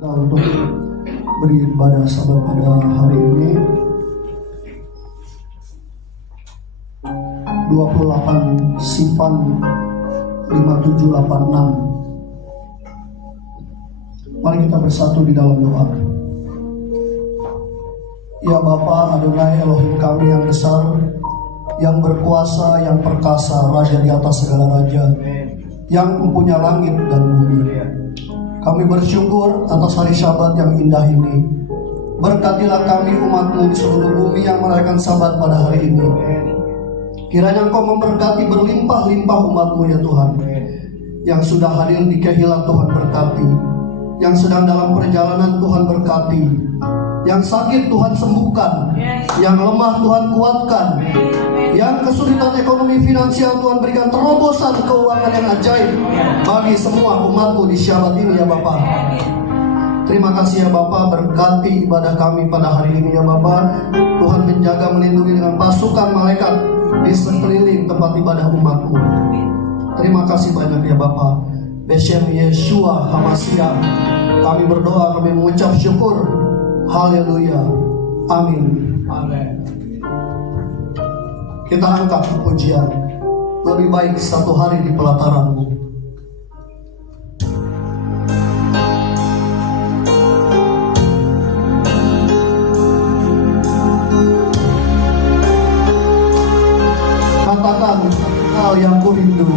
Untuk beribadah sahabat pada hari ini 28 Sifan 5786. Mari kita bersatu di dalam doa. Ya Bapa Adonai Elohim kami yang besar, yang berkuasa, yang perkasa, Raja di atas segala raja, yang mempunyai langit dan bumi. Kami bersyukur atas hari Syabat yang indah ini. Berkatilah kami umat-Mu di seluruh bumi yang merayakan Sabat pada hari ini. Kiranya Engkau memberkati berlimpah-limpah umat-Mu ya Tuhan. Yang sudah hadir di kehilangan Tuhan berkati. Yang sedang dalam perjalanan Tuhan berkati. Yang sakit Tuhan sembuhkan. Yang lemah Tuhan kuatkan. Yang kesulitan ekonomi finansial Tuhan berikan terobosan keuangan yang ajaib bagi semua umat-Mu di Syabat ini ya Bapa. Terima kasih ya Bapa, berkati ibadah kami pada hari ini ya Bapa. Tuhan menjaga melindungi dengan pasukan malaikat di sekeliling tempat ibadah umat-Mu. Terima kasih banyak ya Bapa. Beshem Yeshua Hamasiah kami berdoa, kami mengucap syukur. Haleluya. Amin. Amin. Kita angkat pujian, lebih baik satu hari di pelataran-Mu. Katakan hal yang ku rindu.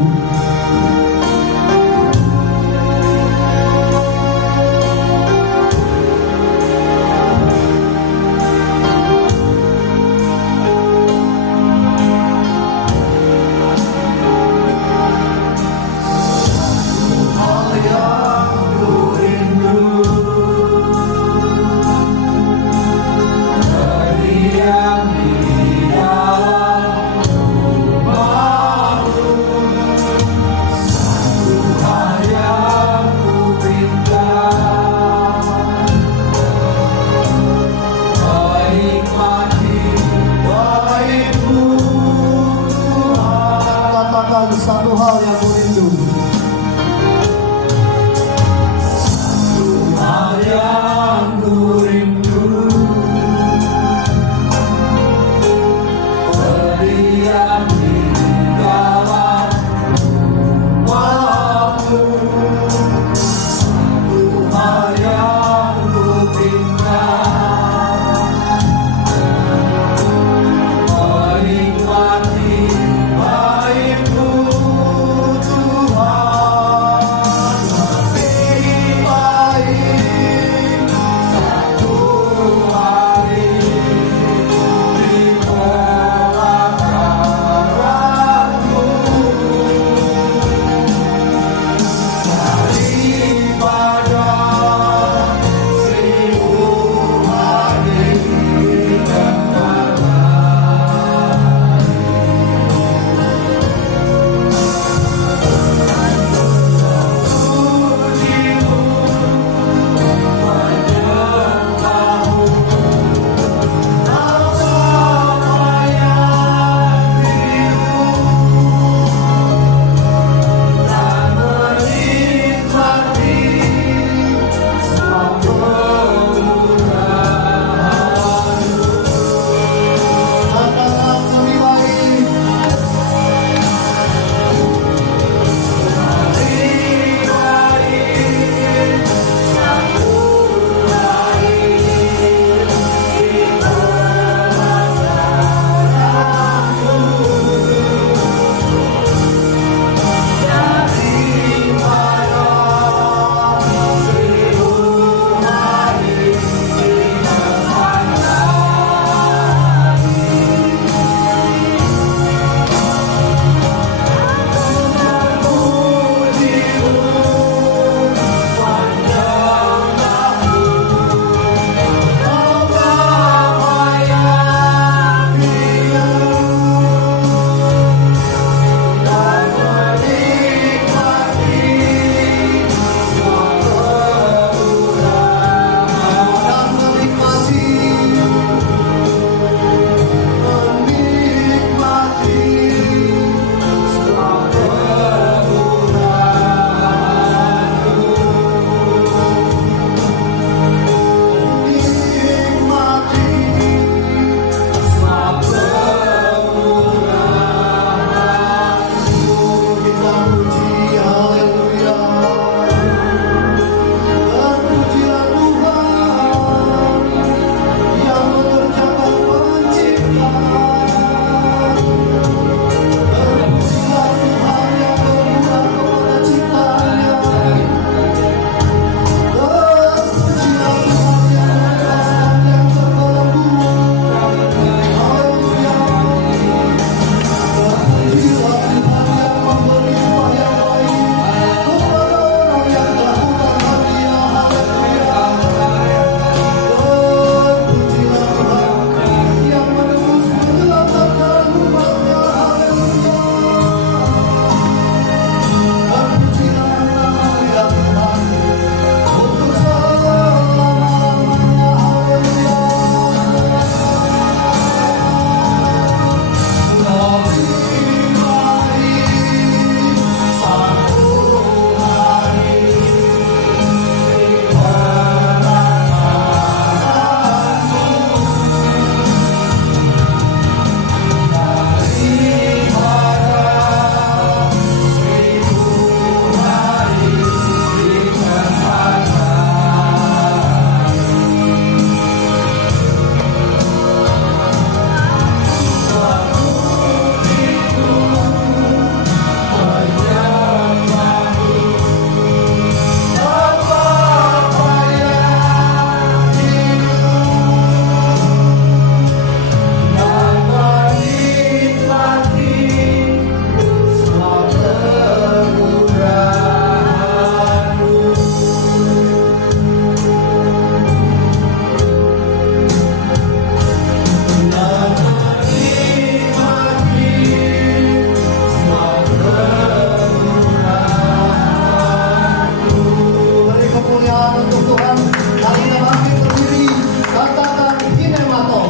tangan untuk Tuhan. Mari kita bangkit berdiri, katakan Hinemato.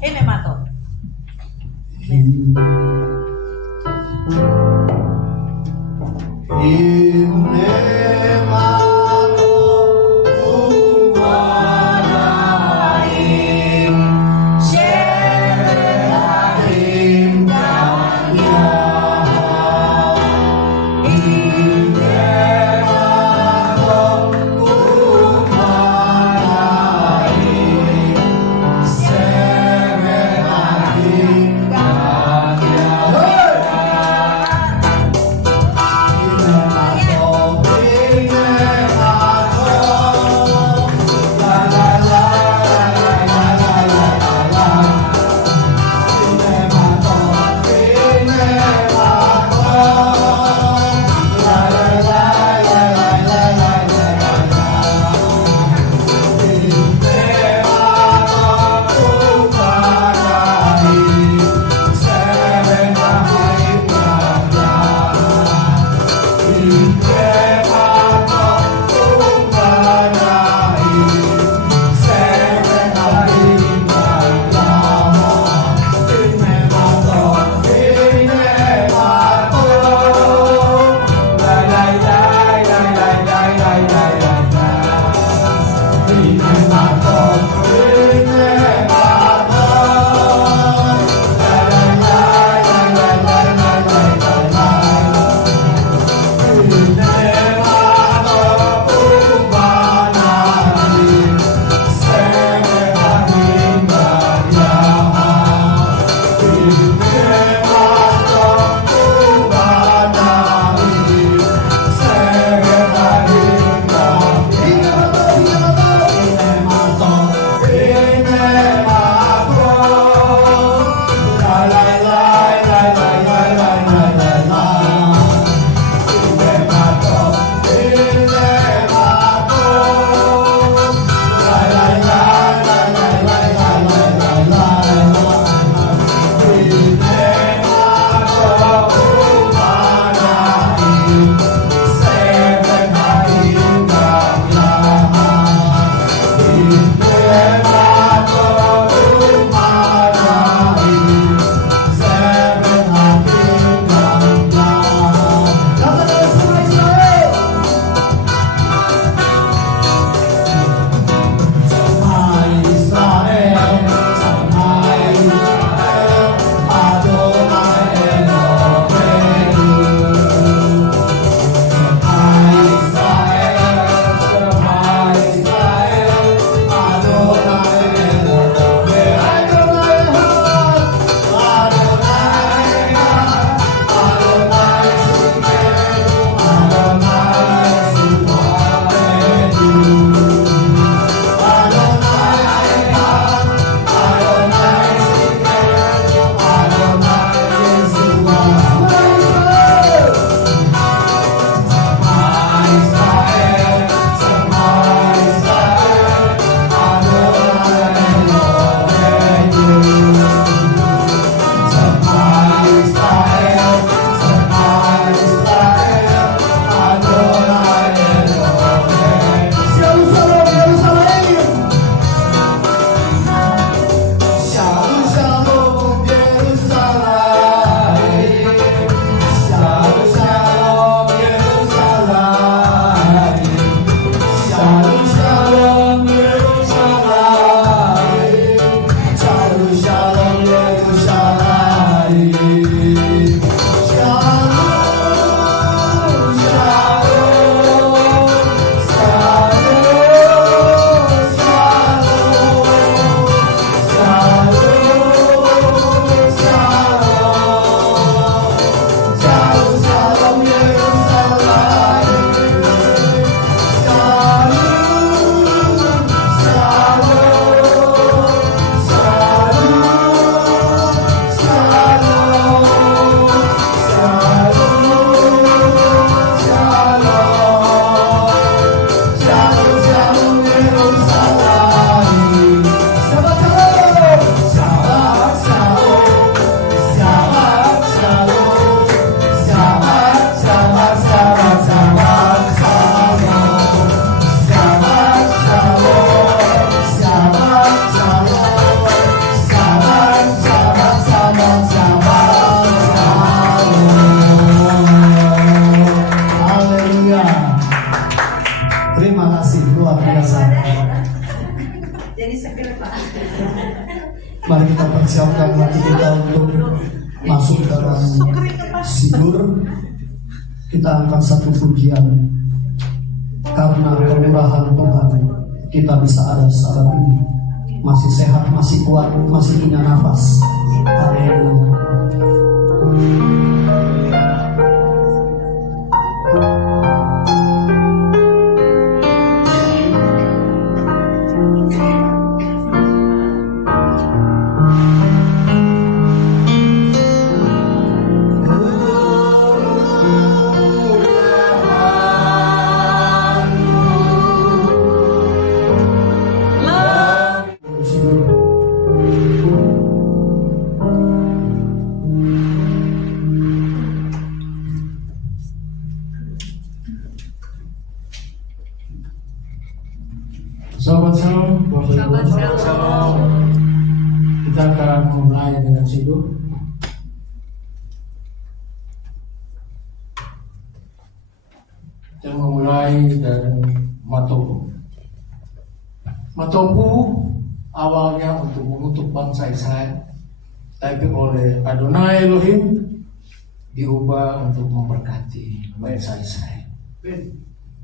Hinemato. Hinemato Ungwaraim Serahim Danya Hinemato Terima kasih luar biasa. Jadi seger Pak. Mari kita persiapkan hati kita untuk masuk dalam sidur. Kita angkat satu pujian. Karena kemurahan Tuhan kita bisa ada saat ini, masih sehat, masih kuat, masih punya nafas. Haleluya. Selamat shalom, Bapak Ibu. Selamat shalom. Kita akan mulai dengan sidur. Kita memulai dari Matopu. Matopu awalnya untuk mengutuk bangsa Israel, tapi oleh Adonai Elohim diubah untuk memberkati bangsa Israel.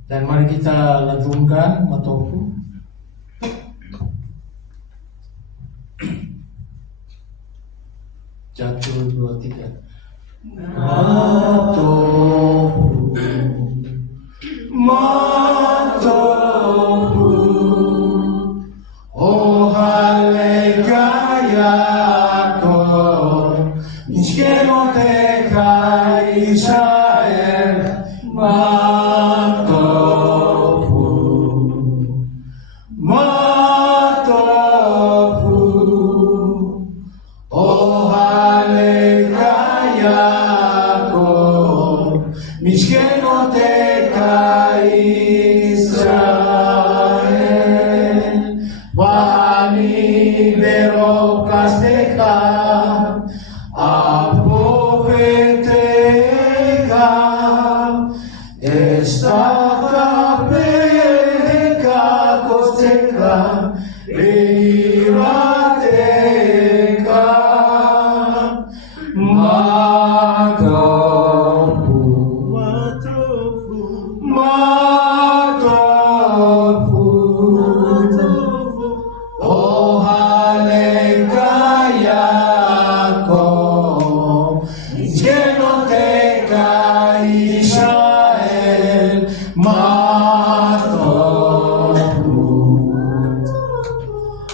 Dan mari kita lantunkan Matopu. Satu, dua, tiga. Matopu, Matopu, oh Yaakov, Mishkemotecha Israel, Matopu, Matopu, oh Yaakov, Mishkemotecha Israel, Vani berokastecha, apovetecha, estacapecha, costecha, reiratecha, Matopu, Matopu, oh Yaakov, Mishkemotecha Israel, Matopu,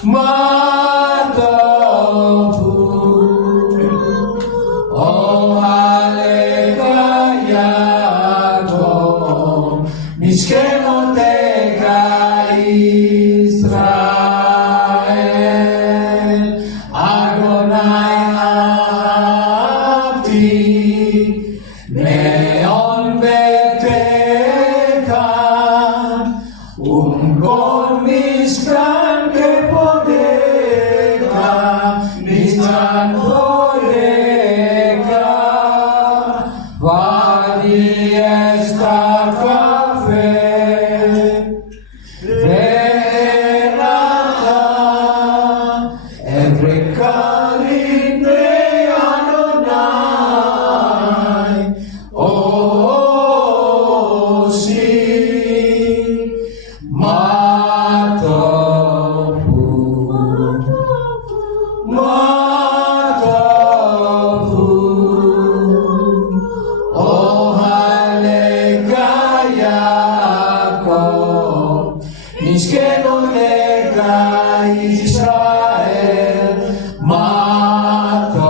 Matopu, oh Yaakov, Mishkemotecha Israel, Adonai Abdi, Leon Betecha, Kon Mishkan Kepodecha, Mishkan Podecha, Vadi Estacafe, Verata, every Kalite Adonai, oh, see, Matopu, Matopu, oh Yaakov, Mishkemotecha Israel, Matopu,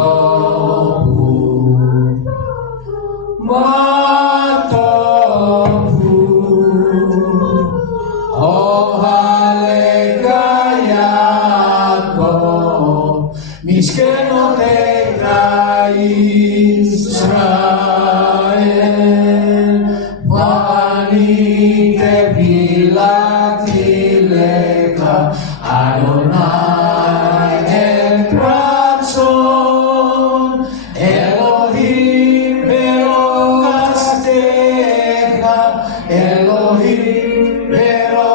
Matopu, oh Yaakov, Mishkemotecha Israel, Vani tevilati lecha, Adonai el Ratzon, Elohim berokastecha, Elohim berokastecha,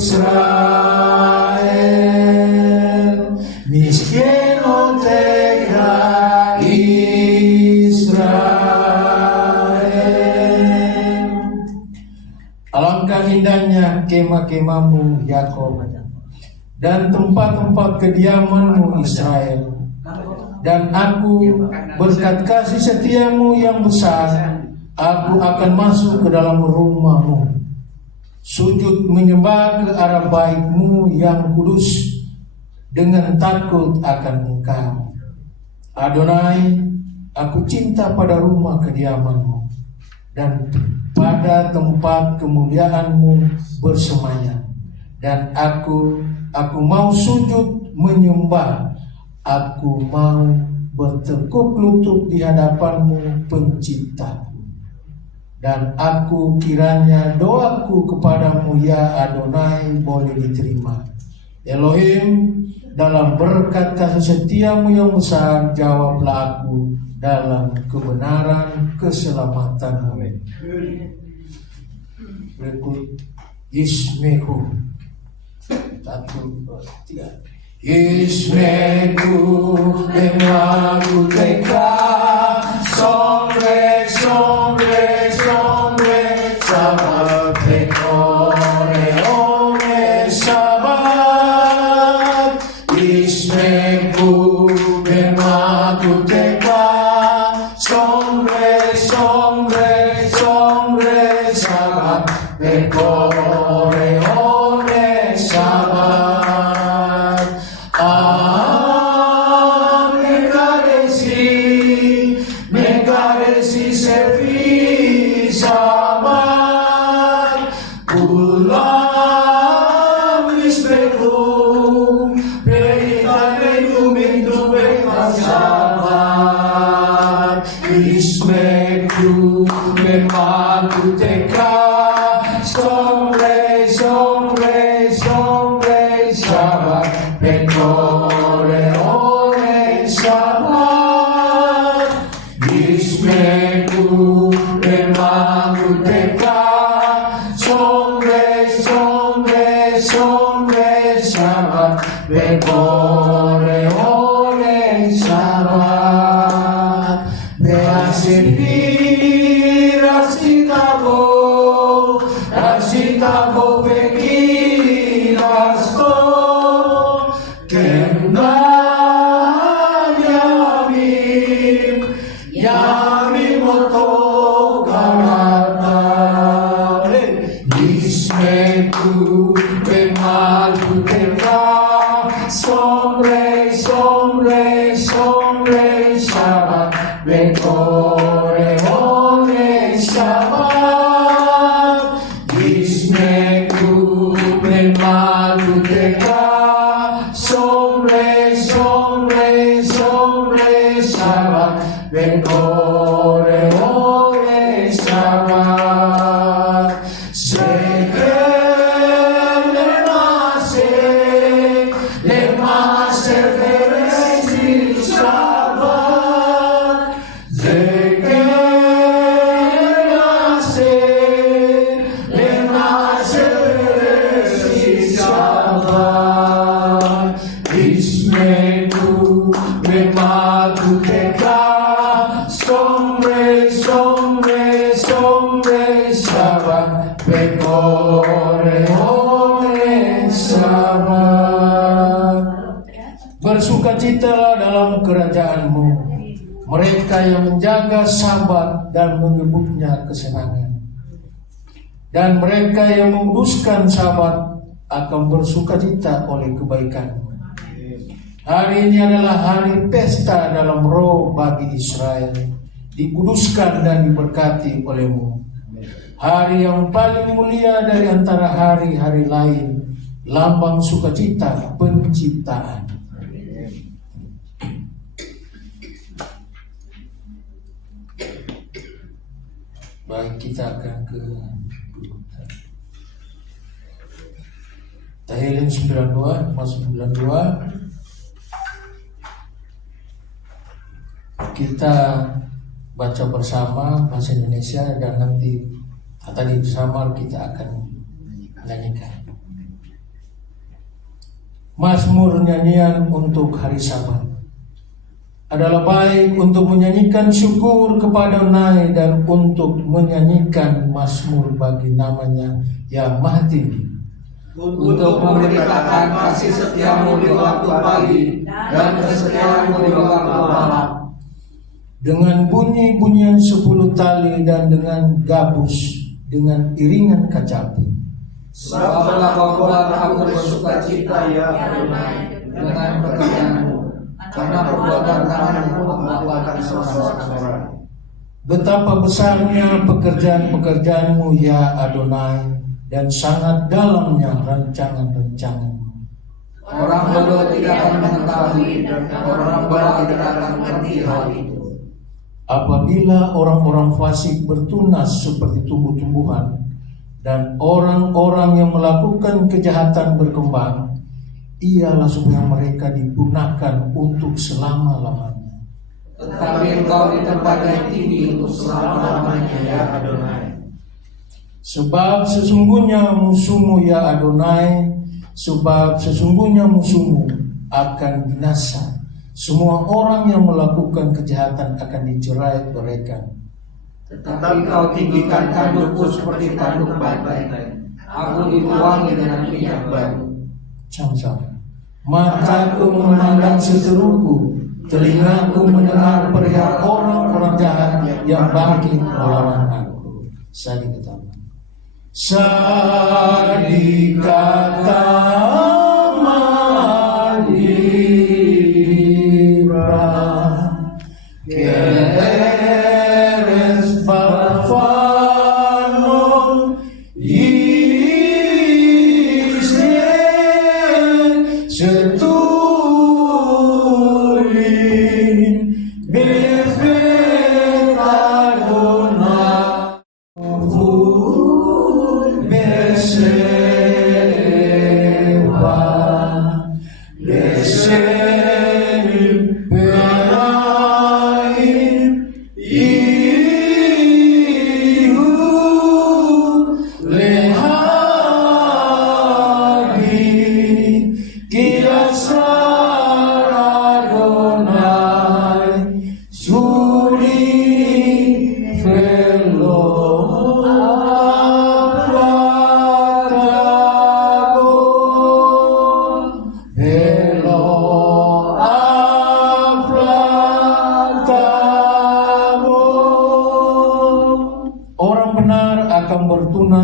Israel, miskin otegra Israel. Alangkah indahnya kemah-kemahmu Yakob dan tempat-tempat kediamanmu Israel. Dan aku berkat kasih setiamu yang besar, aku akan masuk ke dalam rumahmu, sujud menyembah ke arah baitmu yang kudus dengan takut akan engkau. Adonai, aku cinta pada rumah kediamanmu dan pada tempat kemuliaanmu bersemayam. Dan aku mau sujud menyembah, aku mau bertekuk lutut di hadapanmu penciptaku. Dan aku kiranya doaku kepadamu ya Adonai boleh diterima. Elohim, dalam berkat kasih setiamu yang besar, jawablah aku dalam kebenaran keselamatanmu. Berikut Ismeku. 1, 2, 3. Ismeku emaku teka, sombre, sombre, sombre, sabat pekore ome sabat. Ismeku emaku teka, sombre, sombre, sombre, sabat pekore ome sabat. Megadesi servi sabat, pulang ispeko, peritane kumintu sabat, ismeku memaku teka, sombre, sombre, sombre, sabat, pekore ore sabat. Ismeku emaku teka, sombre, sombre, sombre, sabat, pekore ore sabat. Beasir rasitabo pekirasto, Yami moto garata, ismeku emaku teka, sombre, sombre, sombre, sabat, pekore ore sabat. Ismeku emaku teka, sombre, sombre, sombre, sabat, pekore ore sabat. Seker lemase feresi sabat. Seker lemase feresi sabat. Ismeku emaku teka, sombre, sombre, sombre, sabat, pekore ore sabat. Bersukacitalah dalam kerajaanmu mereka yang menjaga sabat dan menyebutnya kesenangan. Dan mereka yang menguduskan sabat akan bersukacita oleh kebaikanmu. Hari ini adalah hari pesta dalam roh bagi Israel, dikuduskan dan diberkati olehmu. Hari yang paling mulia dari antara hari-hari lain, lambang sukacita penciptaan. Baik, kita akan ke Tahilin 92, masuk 92. Kita baca bersama bahasa Indonesia dan nanti tadi bersama kita akan menyanyikan. Mazmur nyanyian untuk hari Sabat adalah baik untuk menyanyikan syukur kepada Adonai dan untuk menyanyikan mazmur bagi namanya yang maha tinggi. Untuk memberitakan kasih setiamu di waktu pagi dan kesetiaanmu di waktu malam. Dengan bunyi-bunyian 10 tali dan dengan gabus, dengan iringan kacapi. Sebab telah kau buat aku bersuka cita ya Adonai dengan pekerjaanmu, karena perbuatan tanganmu menguatkan sorak-sorai. Betapa besarnya pekerjaan-pekerjaanmu ya Adonai, dan sangat dalamnya rancangan-rancanganmu. Orang bodoh tidak akan mengetahui dan orang bodoh tidak akan mengerti hal itu. Apabila orang-orang fasik bertunas seperti tumbuh-tumbuhan dan orang-orang yang melakukan kejahatan berkembang, ialah supaya mereka dipunahkan untuk selama-lamanya. Tetapi engkau di tempat yang tinggi untuk selama-lamanya ya Adonai. Sebab sesungguhnya musuhmu ya Adonai, sebab sesungguhnya musuhmu akan binasa. Semua orang yang melakukan kejahatan akan dicerai-beraikan. Tetapi kau tinggikan tandukku seperti tanduk banteng. Aku dituangi dengan minyak baru. Sama-sama. Mataku memandang seteruku, telingaku mendengar perihal orang-orang jahat yang bangkit melawan aku. Sadikata Malibra Keres Bafanon Israel Setulin Befet Adonai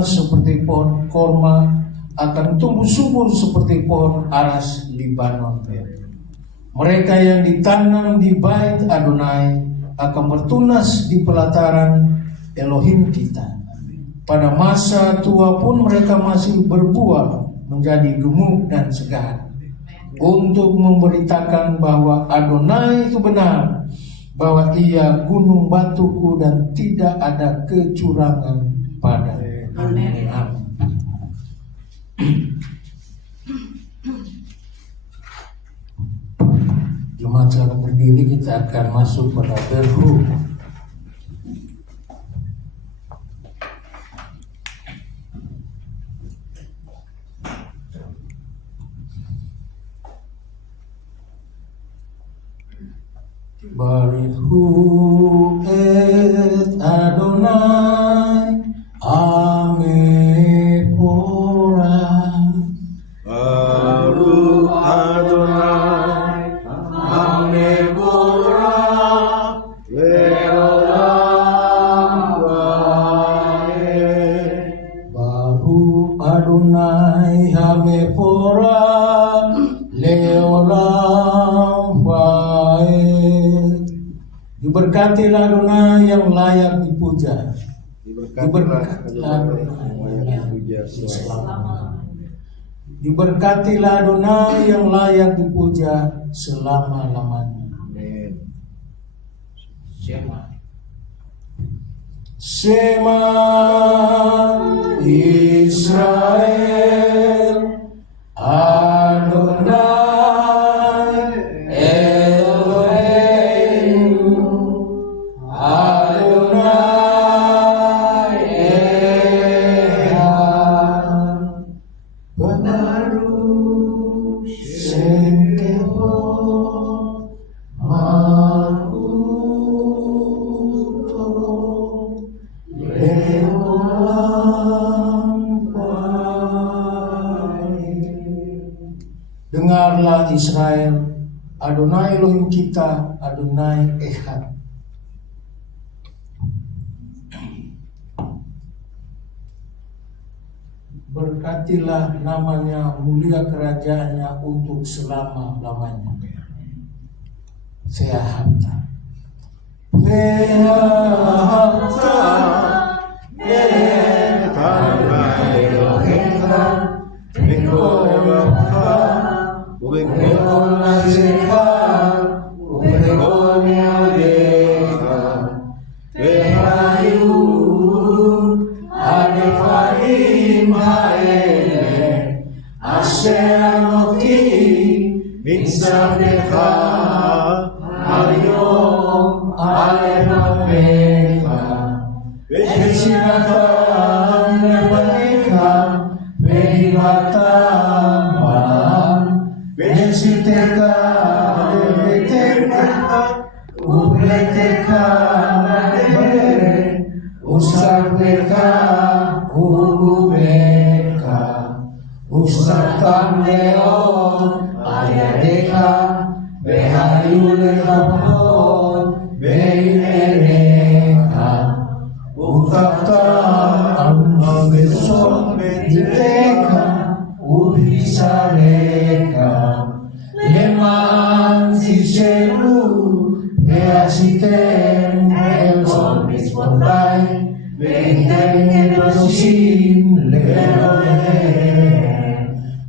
seperti pohon korma, akan tumbuh subur seperti pohon aras Libanon. Mereka yang ditanam di bait Adonai akan bertunas di pelataran Elohim kita. Pada masa tua pun mereka masih berbuah menjadi gemuk dan segar, untuk memberitakan bahwa Adonai itu benar, bahwa ia gunung batuku dan tidak ada kecurangan pada. Amin. Jemaat sekarang berdiri, kita akan masuk pada berhu. Barihu et Adonai Amepora. Baruch Adonai Amepora Leolam Vaed. Baruch Adonai Amepora Leolam Vaed. Diberkatilah Adonai yang layak dipuja. Diberkatilah Adonai yang dipuja selama-lamanya. Diberkatilah Adonai yang layak dipuja selama-lamanya. Shema Israel Adonai Eloheinu Adonai Echad. Baruch Senteho Makuto Dengarlah Israel, Adonai Elohim kita, Adonai Echad. Berkatilah namanya, mulia kerajaannya untuk selama-lamanya. Ve'ahavta. Ve'ahavta et Adonai Elohecha b'kol levacha ובכל נפשך ובכל מאודיך והיו הדברים האלה אשר אנוכי מצווך היום על לבביך ושנתם לבניך ודיברתם Besiteka beteka ubleteka bere usarbeka ubeka usartam leon ayadeka behayu lekapon beineka utata ambeson beteka ubisareka Leman siselu beasiten elson mispotai beiten elosim lelohe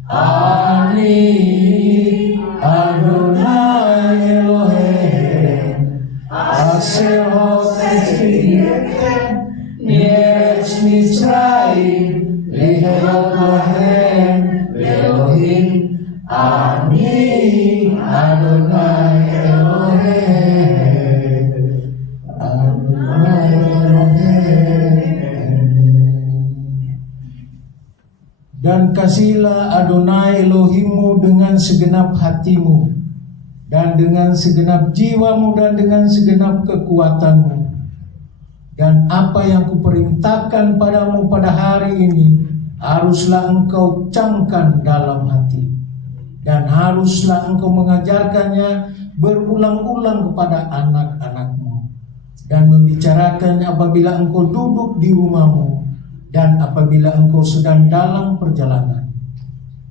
Ani Adonai Elohe Asher hotestin Nieretz Mitzrayim Liherot lahem Elohim Ani Adonai Elohim Adonai Elohim. Dan kasihlah Adonai Elohimmu dengan segenap hatimu dan dengan segenap jiwamu dan dengan segenap kekuatanmu. Dan apa yang kuperintahkan padamu pada hari ini haruslah engkau camkan dalam hati. Dan haruslah engkau mengajarkannya berulang-ulang kepada anak-anakmu dan membicarakannya apabila engkau duduk di rumahmu dan apabila engkau sedang dalam perjalanan,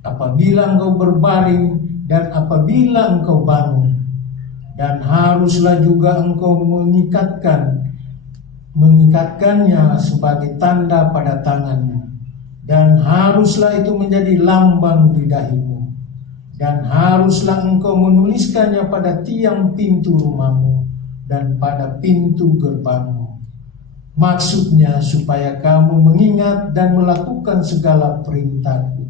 apabila engkau berbaring dan apabila engkau bangun. Dan haruslah juga engkau mengikatkannya sebagai tanda pada tanganmu, dan haruslah itu menjadi lambang di dahimu. Dan haruslah engkau menuliskannya pada tiang pintu rumahmu dan pada pintu gerbangmu. Maksudnya supaya kamu mengingat dan melakukan segala perintahku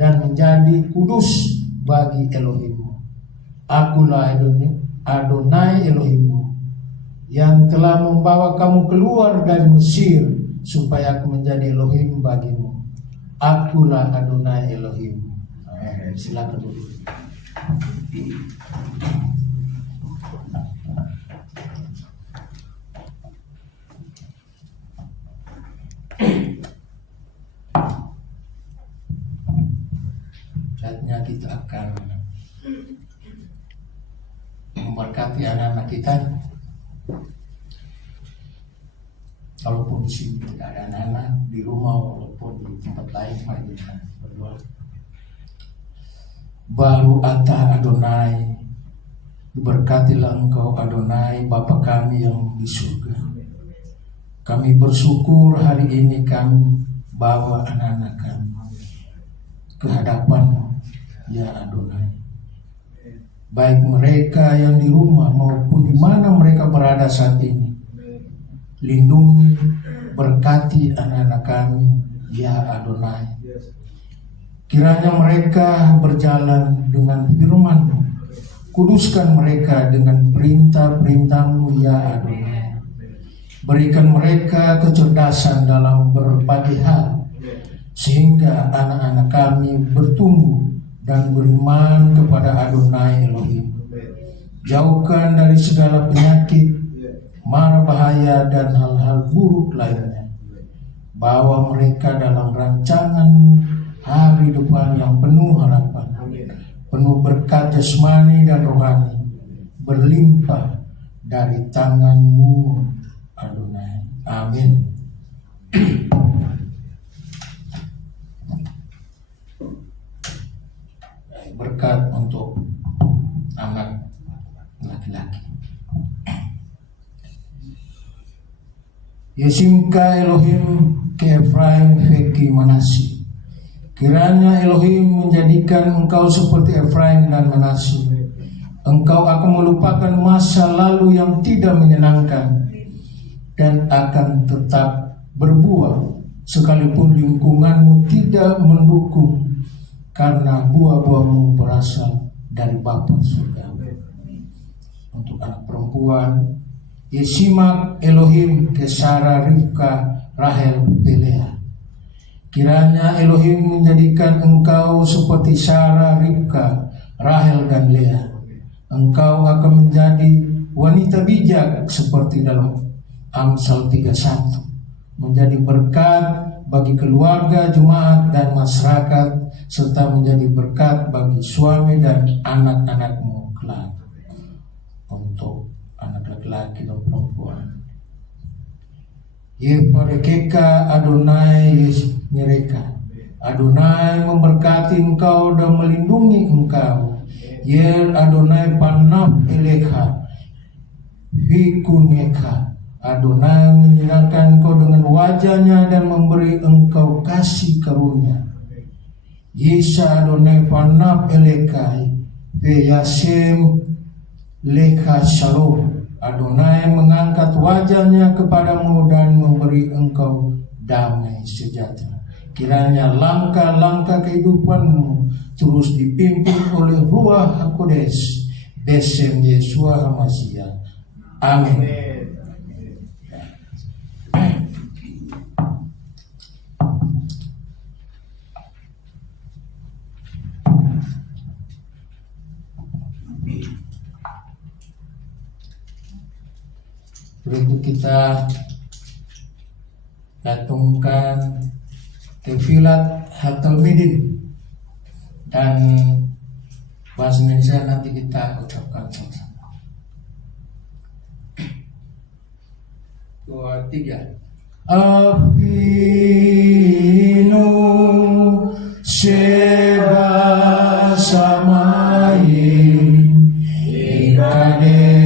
dan menjadi kudus bagi Elohimmu. Akulah Adonai Elohimmu yang telah membawa kamu keluar dari Mesir supaya aku menjadi Elohim bagimu. Akulah Adonai Elohimmu. Silakan dulu. Saatnya kita akan memberkati anak-anak kita. Walaupun di sini tidak ada anak-anak di rumah, walaupun di tempat lain, mari kita berdoa. Baru ata Adonai, berkatilah engkau Adonai Bapa kami yang di surga. Kami bersyukur hari ini kami bawa anak-anak kami ke hadapan-Mu, ya Adonai. Baik mereka yang di rumah maupun di mana mereka berada saat ini. Lindungi, berkati anak-anak kami, ya Adonai. Kiranya mereka berjalan dengan firman-Mu. Kuduskan mereka dengan perintah-perintah-Mu, ya Adonai. Berikan mereka kecerdasan dalam berbagai hal, sehingga anak-anak kami bertumbuh dan beriman kepada Adonai Elohim. Jauhkan dari segala penyakit, mara bahaya dan hal-hal buruk lainnya. Bawa mereka dalam rancangan hari depan yang penuh harapan, penuh berkat jasmani dan rohani, berlimpah dari tangan-Mu, Adonai. Amin. Berkat untuk anak laki-laki. Yesimka Elohim ke Efraim Feki Manasye. Kiranya Elohim menjadikan engkau seperti Efraim dan Manasye. Engkau akan melupakan masa lalu yang tidak menyenangkan dan akan tetap berbuah sekalipun lingkunganmu tidak mendukung, karena buah-buahmu berasal dari Bapa surga. Untuk anak perempuan, Yesimak Elohim ke Sarah, Rivka, Rahel, Lea. Kiranya Elohim menjadikan engkau seperti Sarah, Rivka, Rahel, dan Lea. Engkau akan menjadi wanita bijak seperti dalam Amsal 31, menjadi berkat bagi keluarga, jemaat, dan masyarakat, serta menjadi berkat bagi suami dan anak-anakmu kelak. Untuk anak laki-laki dan perempuan, Yeparekeka Adonai mereka. Adonai memberkati engkau dan melindungi engkau. Yel Adonai panaf elecha hikuneka. Adonai menyerahkan engkau dengan wajahnya dan memberi engkau kasih karunia. Yesa Adonai panaf elekai veyasem lecha shalom. Adonai mengangkat wajahnya kepadamu dan memberi engkau damai sejahtera. Kiranya langkah-langkah kehidupanmu terus dipimpin oleh Ruach HaKodesh, Besem Yeshua HaMashiach. Amin. Berikut kita gantungkan kefilat Hatalmidin, dan bahasa Indonesia nanti kita ucapkan sama-sama. 2, 3. Avinu Sheba Samayim Ikadesh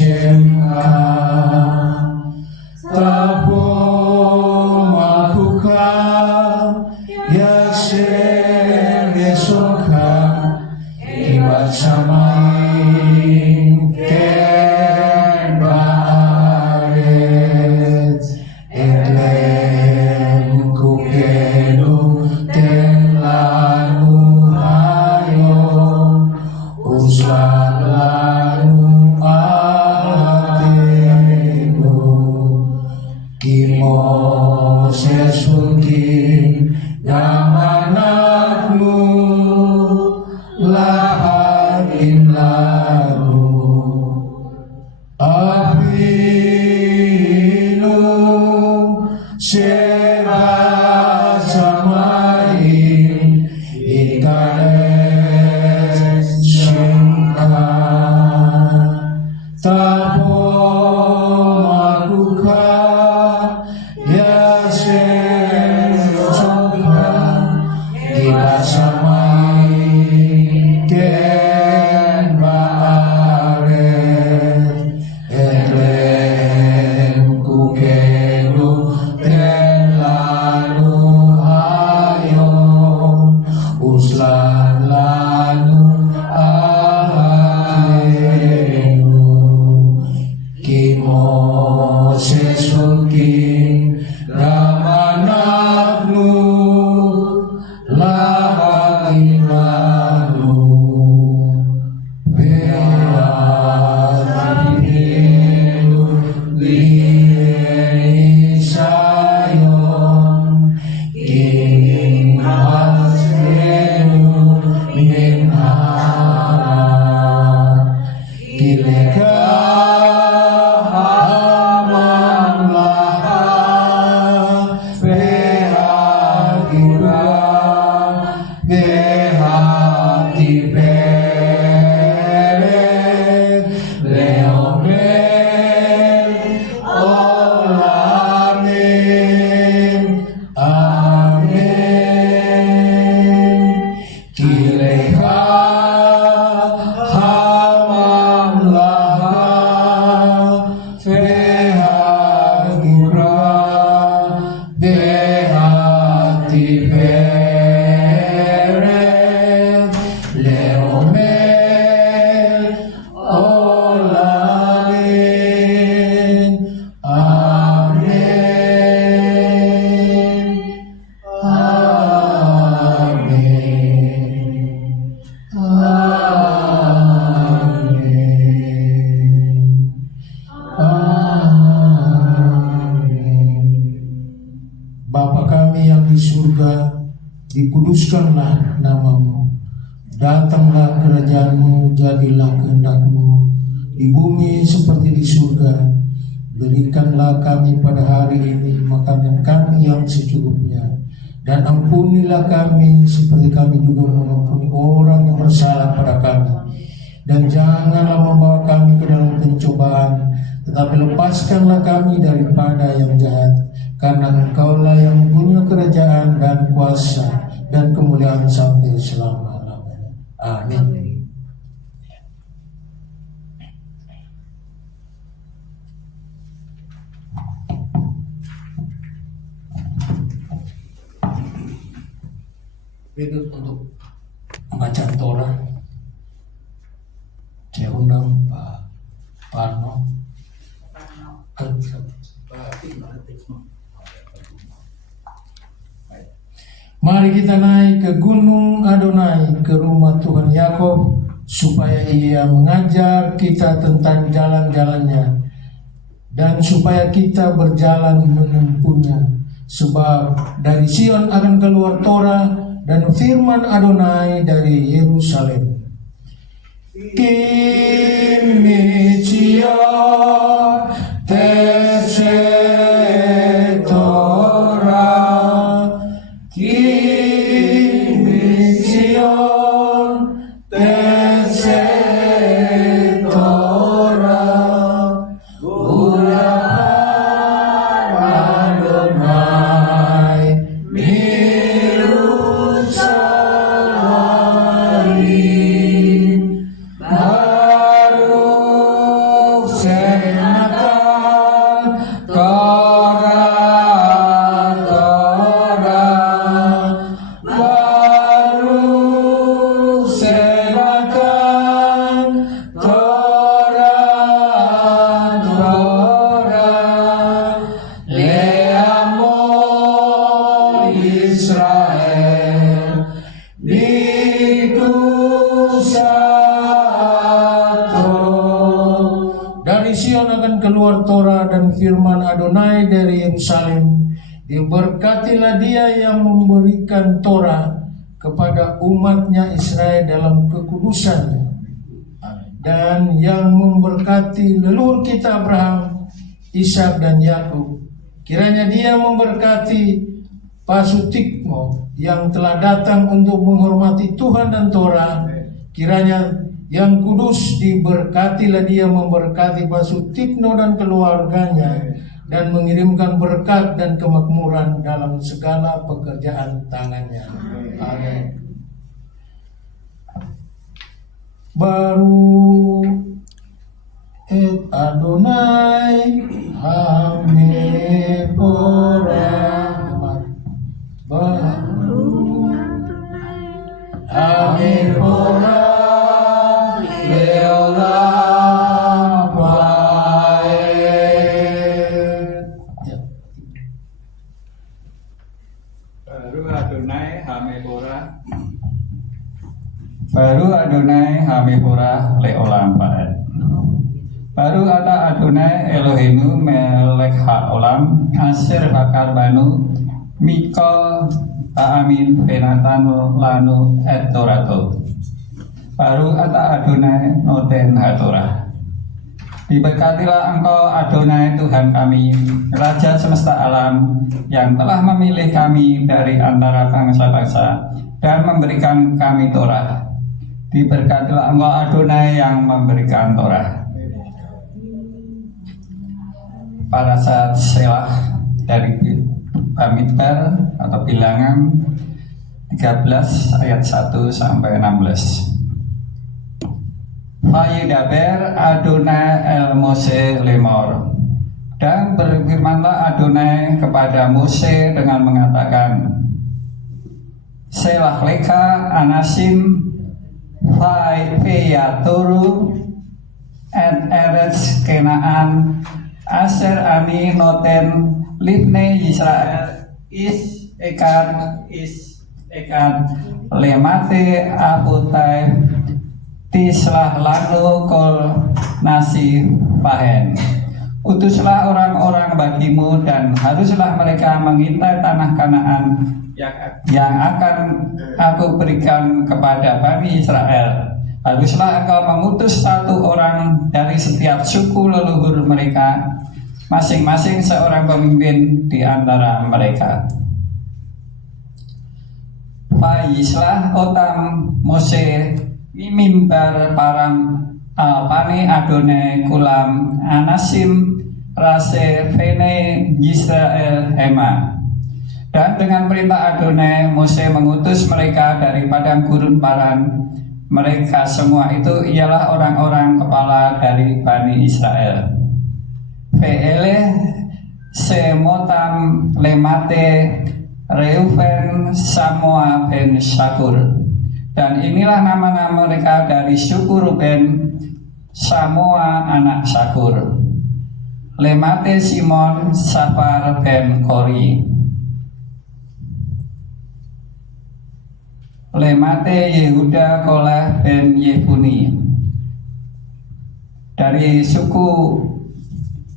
Shemka Tabo Makuka Yasher Yesuka Ibat Samayim Ken Baaret Etlem Kukenu Ten Lanu Hayo Uslan Lanu Alatenu Kimo Sesulkin yang anakmu laharin lalu Avinu Sheba Samayim Ikadesh Shemka Tabo Makuka Yasher Yesuka Iba Samayim Ken Baaret Etlem Kukenu Ten Lanu Hayom Uslan Lanu Ahatenu Kimo Sesulkin Ramanaknu Lahat dikuduskanlah namamu. Datanglah kerajaanmu, jadilah kehendak-mu di bumi seperti di surga. Berikanlah kami pada hari ini makanan kami yang secukupnya, dan ampunilah kami seperti kami juga mengampuni orang yang bersalah pada kami. Dan janganlah membawa kami ke dalam pencobaan, tetapi lepaskanlah kami daripada yang jahat, karena Engkaulah yang punya kerajaan dan kuasa dan kemuliaan sampai selama-lamanya. Amin. Berikut untuk membaca Torah, saya undang Pak Parno. Mari kita naik ke gunung Adonai, ke rumah Tuhan Yakub, supaya Ia mengajar kita tentang jalan-jalannya, dan supaya kita berjalan menempuhnya. Sebab dari Sion akan keluar Torah dan firman Adonai dari Yerusalem. Kimi Sion Tese Torah, Kimi Sion Tese Torah, Ulah Adonai Yerusalem. Baruch Senatan Torah, Torah. Baruch Senatan Torah, Torah. Leamo Israel Dari Sion akan keluar Torah dan firman Adonai dari Yerusalem. Diberkatilah Dia yang memberikan Torah kepada umatnya Israel dalam kekudusannya, dan yang memberkati leluhur kita Abraham, Ishak dan Yakub. Kiranya Dia memberkati Pasutikmo yang telah datang untuk menghormati Tuhan dan Torah. Kiranya yang kudus diberkatilah Dia memberkati Pasutikno dan keluarganya, dan mengirimkan berkat dan kemakmuran dalam segala pekerjaan tangannya. Amin. Baru et Adonai Hamepora. Baru Hamepora Leolam Waed. Baru Adonai Hamepora. Baru Adonai Hamepora Leolam Waed. Baru ata Adonai Elohenu melek haolam asir bakar banu Mikol ta'amin penatan lanu et torato. Baru ata Adonai noten hatorah. Diberkatilah Engkau Adonai Tuhan kami, Raja semesta alam, yang telah memilih kami dari antara bangsa-bangsa dan memberikan kami Torah. Diberkatilah Engkau Adonai yang memberikan Torah. Pada saat Selah dari Bamidbar atau Bilangan 13 ayat 1 sampai 16. Vayedaber Adonai el Mose lemor. Dan berfirmanlah Adonai kepada Mose dengan mengatakan, Selah leka anasim vayatoru et eretz Kenaan Aser ani noten Livne Israel is ekan lemate aputai tislah lanu kol nasi pahen. Utuslah orang-orang bagimu dan haruslah mereka mengintai tanah Kanaan yang akan aku berikan kepada Bani Israel. Baguslah engkau mengutus satu orang dari setiap suku leluhur mereka, masing-masing seorang pemimpin di antara mereka. Faislah otam Mose mimbar param alpani adone kulam anasim rase vene Yisrael hema. Dan dengan perintah Adonai, Mose mengutus mereka dari padang gurun Paran. Mereka semua itu ialah orang-orang kepala dari Bani Israel. Ve'ele semotam lemate Reuven Samoa ben Sakur. Dan inilah nama-nama mereka dari suku Ruben, Samoa anak Sakur, Lemate Simon Safar ben Kori, Lemate Yehuda Kolah ben Yefuni. Dari suku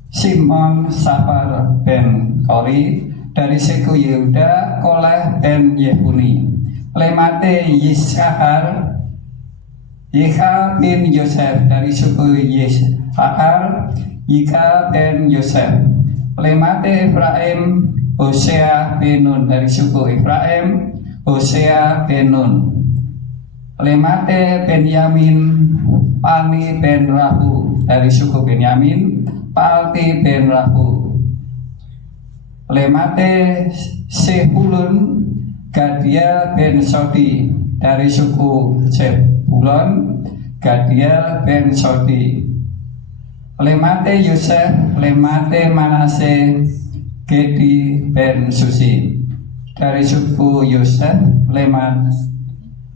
Simon Safar ben Kori, dari suku Yehuda Kolah ben Yefuni. Lemate Yisahar Yika bin Yosef, dari suku Yisahar Yika ben Yosef. Lemate Efraim Hosea bin Nun, dari suku Efraim Hosea bin Nun. Lemate Benyamin Pani ben Rahu, dari suku Benyamin Palti ben Rahu. Lemate Sebulun Gadiel ben Sodi, dari suku Sebulon Gadiel ben Sodi. Lemate Yosef Lemate Manase Gedi ben Susi, dari suku Yosef Leman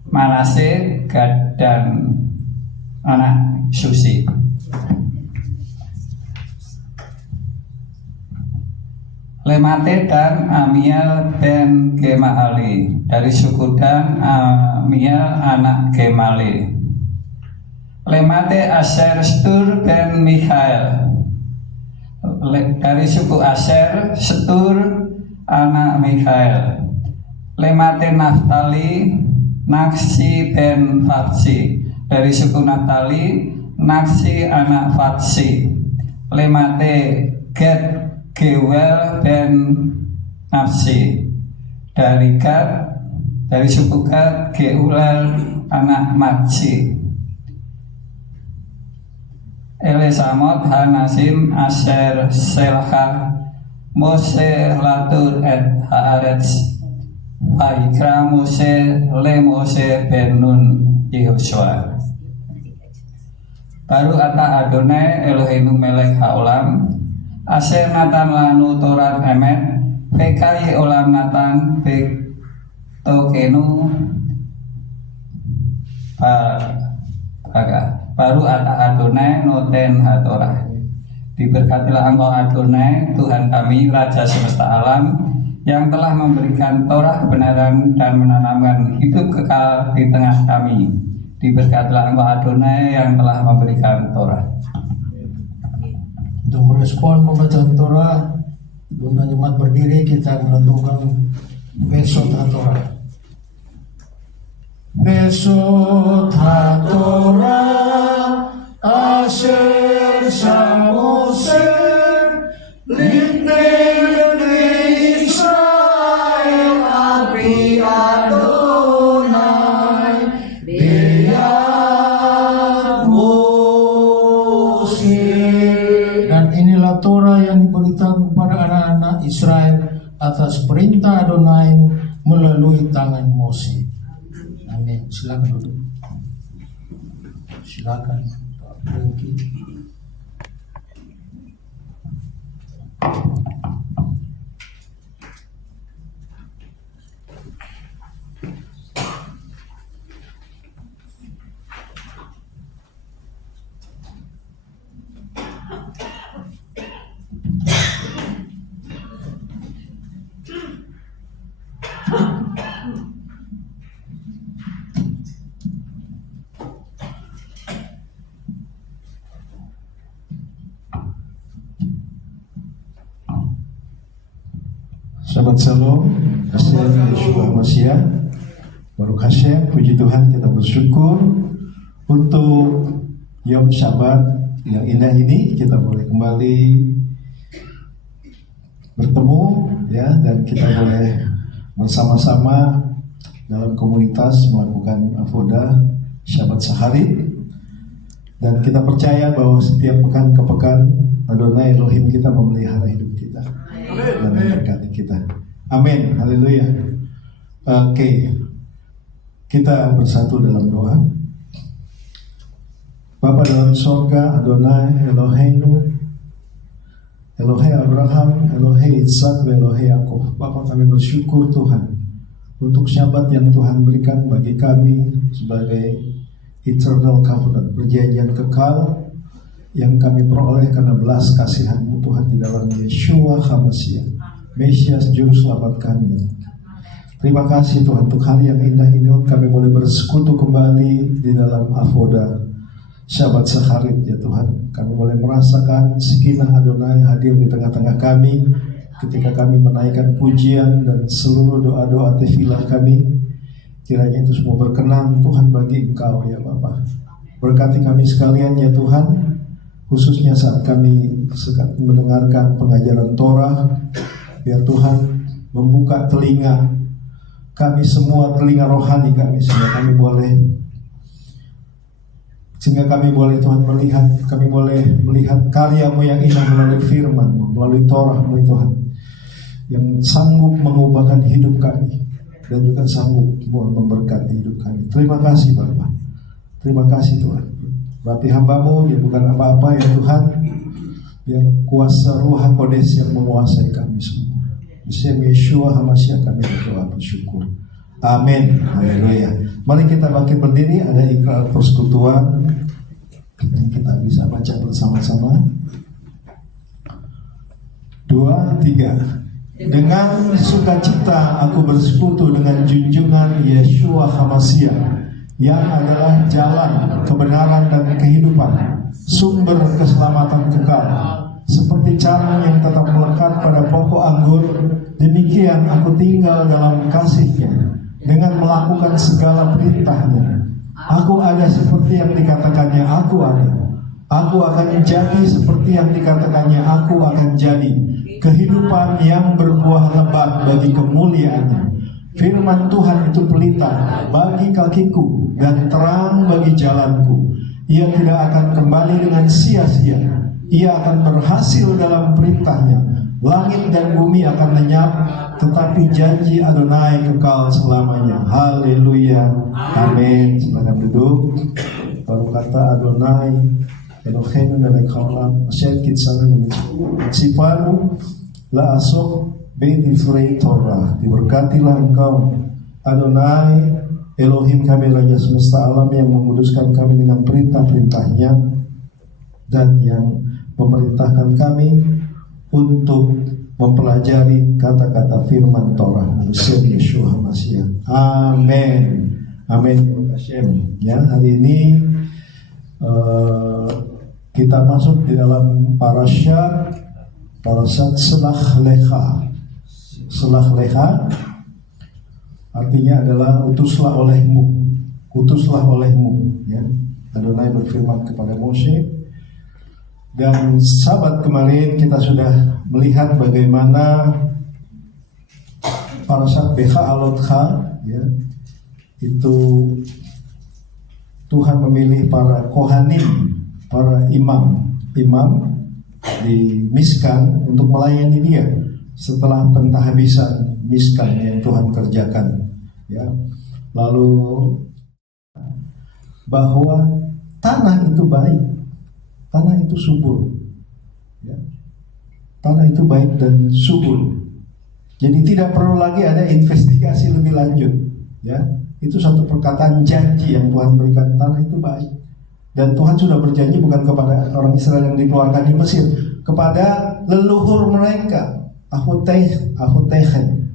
Manase Gad dan anak Susi. Lemate dan Amiel ben Gemali, dari suku Dan Amiel anak Gemali. Lemate Aser Stur ben Mikhael, dari suku Aser Stur anak Mikhael. Lemate Naftali Naksi ben Fatsi, dari suku Naftali Naksi anak Fatsi. Lemate Ged Gewel ben Nafsi, dari Gad, dari suku Gad Geulel anak Matsi. Elesamot Hanasim Aser Selha Mose Latur et Haaretz Aikra Mose le Mose ben Nun Yehoshua. Baru ata Adonai Eloheinu melech haolam Aser Natan lanu Torat emet PKY olam Natan Tokenu baru ata Adonai noten hatorah. Diberkatilah engkau Adonai Tuhan kami Raja semesta alam, yang telah memberikan Torah kebenaran dan menanamkan hidup kekal di tengah kami. Diberkatilah engkau Adonai yang telah memberikan Torah. Untuk merespon pembacaan Torah, Bunda Jemaat berdiri, kita melantunkan Besot HaTorah. Besot HaTorah Asher Samoser Litnei Israel Abi Adonai Beyat Mose. Dan inilah Torah yang diberitakan kepada anak-anak Israel atas perintah Adonai melalui tangan Mose. Amin. Silakan duduk. Silakan berhenti. Shabbat Shalom. Hashem Yeshua Mashiach. Baruch Hashem, puji Tuhan, kita bersyukur untuk Yom Syabat yang indah ini. Kita boleh kembali bertemu ya, dan kita boleh bersama-sama dalam komunitas melakukan avoda Syabat Saharit. Dan kita percaya bahwa setiap pekan ke pekan Adonai Elohim kita memelihara hidup kita dan memberkati kita. Amin. Haleluya. Oke. Kita bersatu dalam doa. Bapa dalam sorga, Adonai Eloheinu, Elohe Abraham, Elohe Ishak, Elohe Yakub. Bapa, kami bersyukur Tuhan untuk Syabat yang Tuhan berikan bagi kami sebagai eternal covenant, perjanjian kekal yang kami peroleh karena belas kasihan-Mu Tuhan di dalam Yeshua HaMashiach, Mesias Juru Selamat kami. Terima kasih Tuhan untuk hari yang indah ini kami boleh bersekutu kembali di dalam avoda Syabat Saharit ya Tuhan. Kami boleh merasakan sekinah Adonai hadir di tengah-tengah kami ketika kami menaikkan pujian dan seluruh doa-doa tefilah kami. Kiranya itu semua berkenan Tuhan bagi Engkau ya Bapa. Berkati kami sekalian ya Tuhan, khususnya saat kami mendengarkan pengajaran Torah. Biar Tuhan membuka telinga kami semua, telinga rohani kami, sehingga kami boleh Tuhan melihat, kami boleh melihat karya-Mu yang indah melalui firman-Mu, melalui Torah-Mu Tuhan, yang sanggup mengubahkan hidup kami dan juga sanggup memberkati hidup kami. Terima kasih Bapa, terima kasih Tuhan. Berarti hamba-Mu dia bukan apa-apa ya Tuhan, biar kuasa Ruh HaKodes yang menguasai kami semua. Bismillah Yeshua HaMashiach kami berdoa bersyukur. Amin. Haleluya. Mari kita bangkit berdiri, ada ikrar persekutuan yang kita bisa baca bersama-sama. 2, 3. Dengan sukacita aku bersekutu dengan junjungan Yeshua HaMashiach yang adalah jalan, kebenaran dan kehidupan, sumber keselamatan kekal. Seperti carang yang tetap melekat pada pokok anggur, demikian aku tinggal dalam kasih-Nya dengan melakukan segala perintah-Nya. Aku ada seperti yang dikatakannya aku ada. Aku akan jadi seperti yang dikatakannya aku akan jadi. Kehidupan yang berbuah lebat bagi kemuliaan-Nya. Firman Tuhan itu pelita bagi kakiku dan terang bagi jalanku. Ia tidak akan kembali dengan sia-sia. Ia akan berhasil dalam perintah-Nya. Langit dan bumi akan lenyap, tetapi janji Adonai kekal selamanya. Haleluya. Amin. Silakan duduk. Baru kata Adonai Eloheinu melech haolam asher kitzalanu sifanu la asok be'divrei Torah. Diberkatilah Engkau Adonai Elohim kami, Raja semesta alam, yang menguduskan kami dengan perintah-perintah-Nya dan yang memerintahkan kami untuk mempelajari kata-kata firman Torah. Dalam Yeshua HaMashiach. Amin. Amin. Ya, hari ini kita masuk di dalam parashat Shelach Lecha. Shelach Lecha artinya adalah utuslah olehmu. Utuslah olehmu. Ya. Adonai berfirman kepada Mose. Dan Sabat kemarin kita sudah melihat bagaimana parashat Becha Alotcha, ya, itu Tuhan memilih para kohanim, para imam di Miskan untuk melayani Dia setelah pentahabisan Miskan yang Tuhan kerjakan, ya. Lalu bahwa tanah itu baik, tanah itu subur, ya. Tanah itu baik dan subur. Jadi tidak perlu lagi ada investigasi lebih lanjut, ya. Itu satu perkataan janji yang Tuhan berikan. Tanah itu baik. Dan Tuhan sudah berjanji bukan kepada orang Israel yang dikeluarkan di Mesir, kepada leluhur mereka, Ahutechem,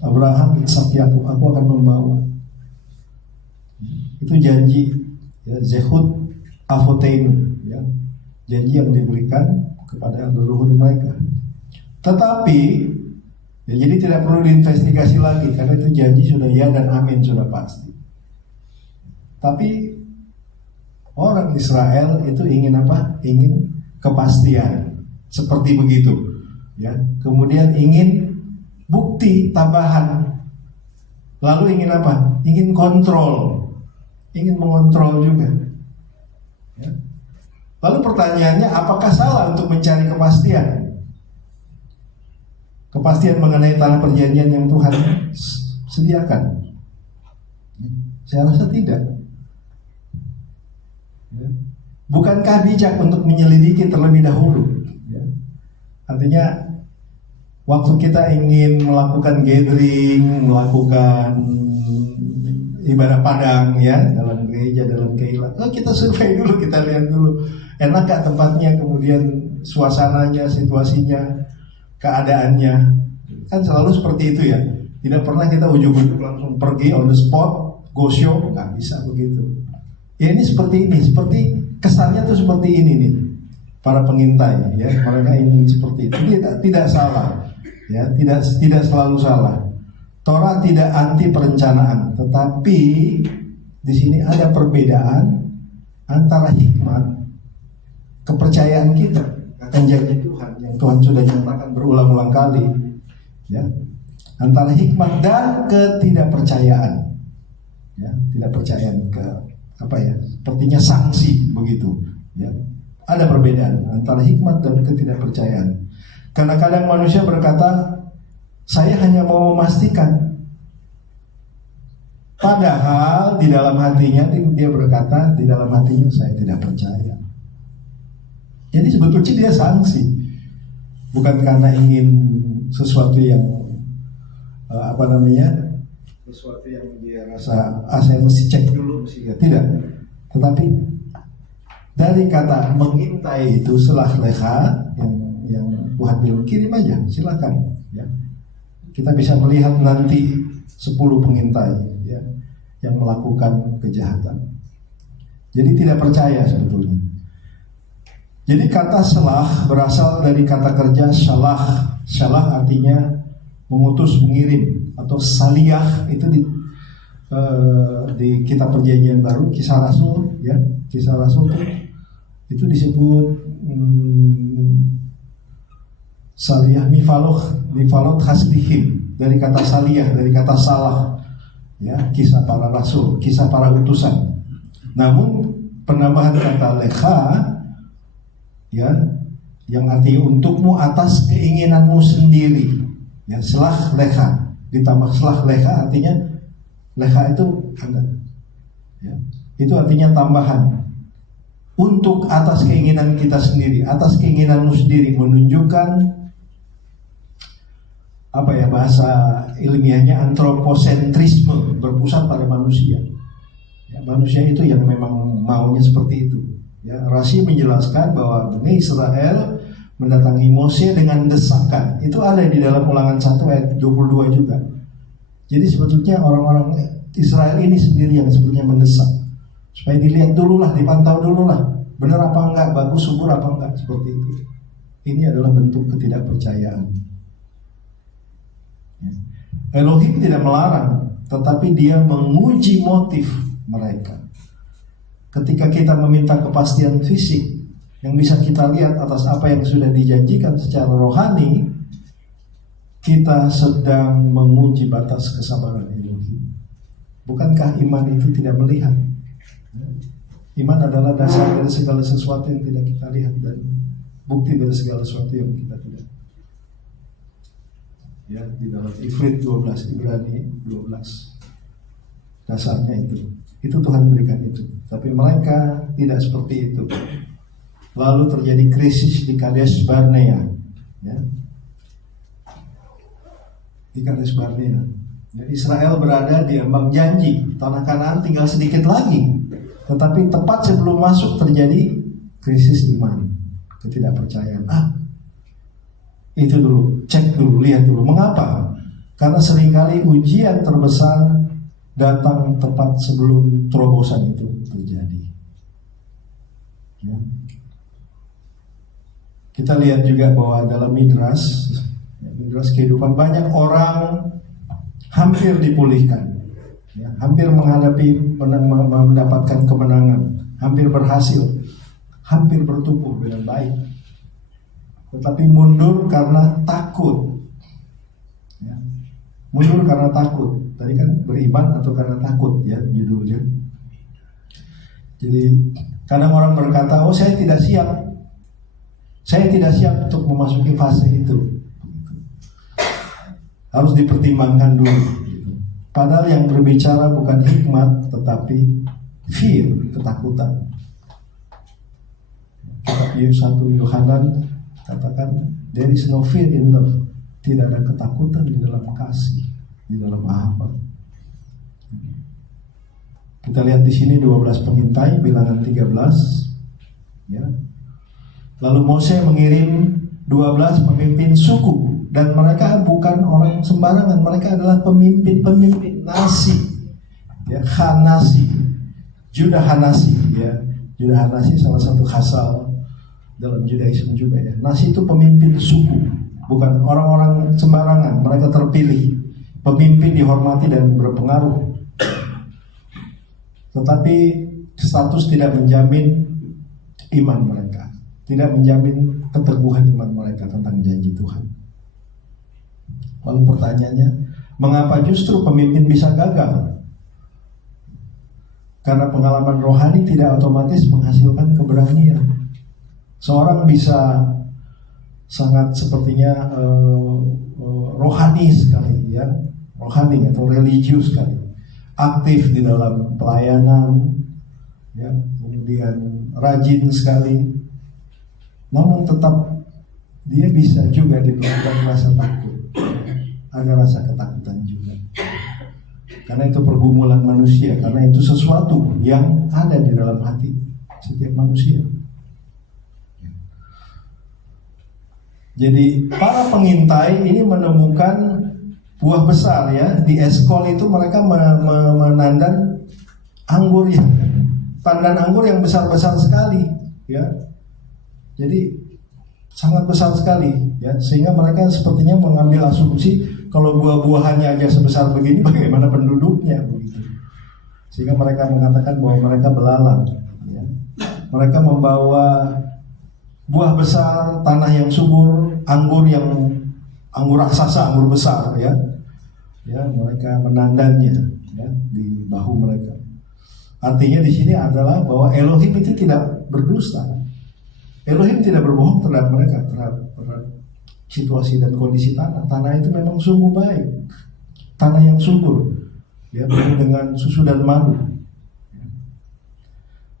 Abraham, Ishak, Yakub, aku akan membawa. Itu janji, ya, Zehut Afoteinu, ya, janji yang diberikan kepada leluhur mereka. Tetapi Ya, jadi tidak perlu diinvestigasi lagi karena itu janji sudah ya dan amin, sudah pasti. Tapi orang Israel itu ingin apa? Ingin kepastian seperti begitu. Ya, kemudian ingin bukti tambahan. Lalu ingin apa? Ingin kontrol, ingin mengontrol juga. Ya. Lalu pertanyaannya, apakah salah untuk mencari kepastian? Kepastian mengenai tanah perjanjian yang Tuhan sediakan? Saya rasa tidak. Ya. Bukankah bijak untuk menyelidiki terlebih dahulu? Ya. Artinya, waktu kita ingin melakukan gathering, melakukan ibadah padang ya dalam gereja, dalam keilah, kita survei dulu, kita lihat dulu enak gak tempatnya, kemudian suasananya, situasinya, keadaannya. Kan selalu seperti itu ya. Tidak pernah kita ujug-ujug langsung pergi on the spot, go show, nggak bisa begitu. Ya ini seperti ini, seperti kesannya tuh seperti ini nih. Para pengintai ya, mereka ingin seperti itu. Tidak salah. Ya, tidak selalu salah. Torah tidak anti perencanaan, tetapi di sini ada perbedaan antara hikmat, kepercayaan kita akan janji Tuhan yang Tuhan sudah nyatakan berulang-ulang kali, ya, antara hikmat dan ketidakpercayaan, ya, tidak percayaan ke apa ya, sepertinya sanksi begitu, ya. Ada perbedaan antara hikmat dan ketidakpercayaan. Karena kadang manusia berkata, saya hanya mau memastikan. Padahal di dalam hatinya dia berkata, di dalam hatinya saya tidak percaya. Jadi sebetulnya dia sanksi. Bukan karena ingin sesuatu yang sesuatu yang dia rasa saya mesti cek dulu, mesti lihat. Tidak. Tetapi dari kata mengintai itu selah leha yang Tuhan bilang kirim aja, silakan ya. Kita bisa melihat nanti 10 pengintai ya, yang melakukan kejahatan. Jadi tidak percaya sebetulnya. Jadi kata selah berasal dari kata kerja syalah. Syalah artinya mengutus, mengirim, atau saliyah itu di kitab perjanjian baru, Kisah Rasul ya, Kisah Rasul itu disebut saliyah mifalot haslihim, dari kata saliyah, dari kata salah ya, kisah para rasul, kisah para utusan. Namun penambahan kata leha ya, yang artinya untukmu atas keinginanmu sendiri ya, selah leha, ditambah selah leha artinya leha itu ada ya, itu artinya tambahan untuk atas keinginan kita sendiri, atas keinginanmu sendiri, menunjukkan apa ya, bahasa ilmiahnya antroposentrisme, berpusat pada manusia. Ya, manusia itu yang memang maunya seperti itu. Ya, Rashi menjelaskan bahwa Bani Israel mendatangi Mose dengan desakan. Itu ada di dalam Ulangan 1 ayat 22 juga. Jadi sebetulnya orang-orang Israel ini sendiri yang sebetulnya mendesak. Supaya dilihat dulu lah, dipantau dulu lah, benar apa enggak, bagus, subur apa enggak, seperti itu. Ini adalah bentuk ketidakpercayaan. Ya. Elohim tidak melarang, tetapi dia menguji motif mereka. Ketika kita meminta kepastian fisik yang bisa kita lihat atas apa yang sudah dijanjikan secara rohani, kita sedang menguji batas kesabaran Elohim. Bukankah iman itu tidak melihat? Iman adalah dasar dari segala sesuatu yang tidak kita lihat dan bukti dari segala sesuatu yang kita tidak. Ya, di dalam Ifrit 12, Ibrani 12. Dasarnya itu Tuhan berikan itu. Tapi mereka tidak seperti itu. Lalu terjadi krisis di Kades Barnea, ya. Di Kades Barnea. Ya, Israel berada di ambang janji, tanah Kanaan tinggal sedikit lagi. Tetapi tepat sebelum masuk terjadi krisis iman, ketidakpercayaan. Itu dulu, cek dulu, lihat dulu. Mengapa? Karena seringkali ujian terbesar datang tepat sebelum terobosan itu terjadi. Ya. Kita lihat juga bahwa dalam Midras jelas kehidupan banyak orang hampir dipulihkan, ya, hampir mendapatkan kemenangan, hampir berhasil, hampir bertumbuh dengan baik, tetapi mundur karena takut, ya. Mundur karena takut. Tadi kan beriman atau karena takut, ya judulnya. Jadi kadang orang berkata, oh saya tidak siap untuk memasuki fase itu. Harus dipertimbangkan dulu. Padahal yang berbicara bukan hikmat, tetapi fear, ketakutan. Kitab 1 Yohanan katakan, there is no fear in love. Tidak ada ketakutan di dalam kasih, di dalam apa. Kita lihat di sini 12 pengintai, bilangan 13, ya. Lalu Mose mengirim 12 pemimpin suku, dan mereka bukan orang sembarangan, mereka adalah pemimpin nasi, ya, Hanasi, Judah Hanasi, ya. Judah Hanasi salah satu khasal dalam Judaisme juga, ya. Nasi itu pemimpin suku, bukan orang-orang sembarangan, mereka terpilih, pemimpin dihormati dan berpengaruh. Tetapi status tidak menjamin iman mereka, tidak menjamin keteguhan iman mereka tentang janji Tuhan. Lalu pertanyaannya, mengapa justru pemimpin bisa gagal? Karena pengalaman rohani tidak otomatis menghasilkan keberanian. Seorang bisa sangat sepertinya rohani sekali, ya, rohani atau religius sekali, aktif di dalam pelayanan, ya, kemudian rajin sekali, namun tetap dia bisa juga diberikan rasa takut, ada rasa ketakutan juga, karena itu pergumulan manusia, karena itu sesuatu yang ada di dalam hati setiap manusia. Jadi para pengintai ini menemukan buah besar, ya. Di Eskol itu mereka menandan anggur, ya, tandan anggur yang besar-besar sekali, ya. Jadi sangat besar sekali, ya, sehingga mereka sepertinya mengambil asumsi kalau buah-buahannya aja sebesar begini, bagaimana penduduknya, begitu. Sehingga mereka mengatakan bahwa mereka belalang, ya. Mereka membawa buah besar, tanah yang subur, anggur raksasa, anggur besar, ya. Ya, mereka menandannya, ya, di bahu mereka. Artinya di sini adalah bahwa Elohim itu tidak berdusta. Elohim tidak berbohong terhadap mereka, terhadap situasi dan kondisi tanah. Tanah itu memang sungguh baik, tanah yang subur, ya, penuh dengan susu dan madu.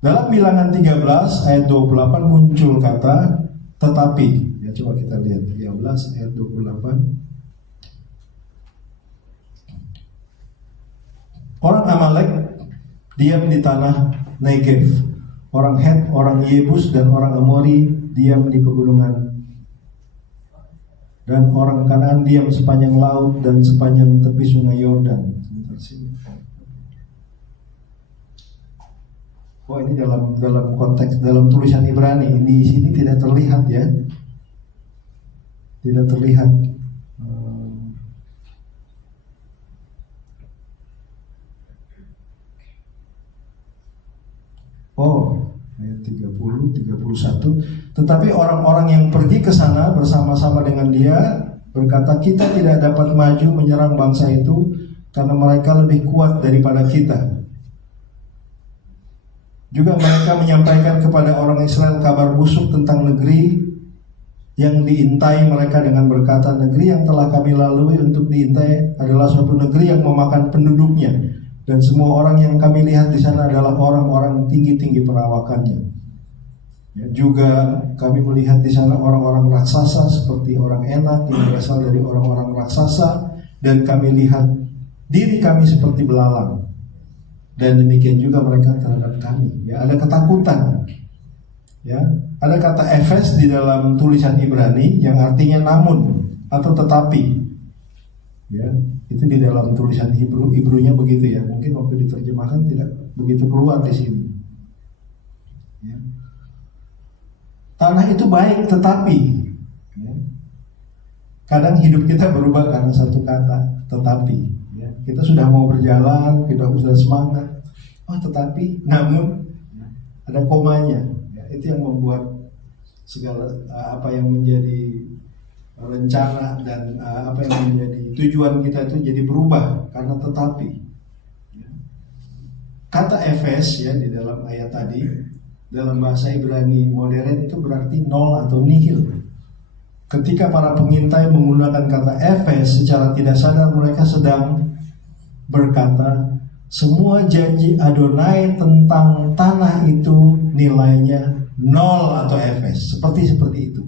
Dalam bilangan 13 ayat 28 muncul kata tetapi, ya, coba kita lihat 13 ayat 28. Orang Amalek diam di tanah Negev, orang Het, orang Yebus dan orang Amori diam di pegunungan, dan orang Kanaan diam sepanjang laut dan sepanjang tepi sungai Yordan. Oh, ini dalam konteks, dalam tulisan Ibrani, di sini tidak terlihat, ya, tidak terlihat. Oh, ayat 30, 31. Tetapi orang-orang yang pergi ke sana bersama-sama dengan dia berkata, kita tidak dapat maju menyerang bangsa itu karena mereka lebih kuat daripada kita. Juga mereka menyampaikan kepada orang Israel kabar busuk tentang negeri yang diintai mereka dengan berkata, negeri yang telah kami lalui untuk diintai adalah suatu negeri yang memakan penduduknya, dan semua orang yang kami lihat di sana adalah orang-orang tinggi-tinggi perawakannya. Ya, juga kami melihat di sana orang-orang raksasa seperti orang Enak yang berasal dari orang-orang raksasa, dan kami lihat diri kami seperti belalang. Dan demikian juga mereka terhadap kami. Ya, ada ketakutan. Ya, ada kata efes di dalam tulisan Ibrani yang artinya namun atau tetapi. Ya, itu di dalam tulisan Hebrew-nya begitu, ya. Mungkin waktu diterjemahkan tidak begitu keluar di sini. Ya. Tanah itu baik, tetapi, ya, Kadang hidup kita berubah karena satu kata, tetapi. Ya. Kita sudah mau berjalan, kita sudah semangat. Oh tetapi, namun ada komanya. Ya, itu yang membuat segala apa yang menjadi rencana dan apa yang menjadi tujuan kita itu jadi berubah karena tetapi. Ya. Kata Efes ya di dalam ayat tadi dalam bahasa Ibrani modern itu berarti nol atau nihil. Ketika para pengintai menggunakan kata Efes, secara tidak sadar mereka sedang berkata, semua janji Adonai tentang tanah itu nilainya nol atau Efes, seperti itu.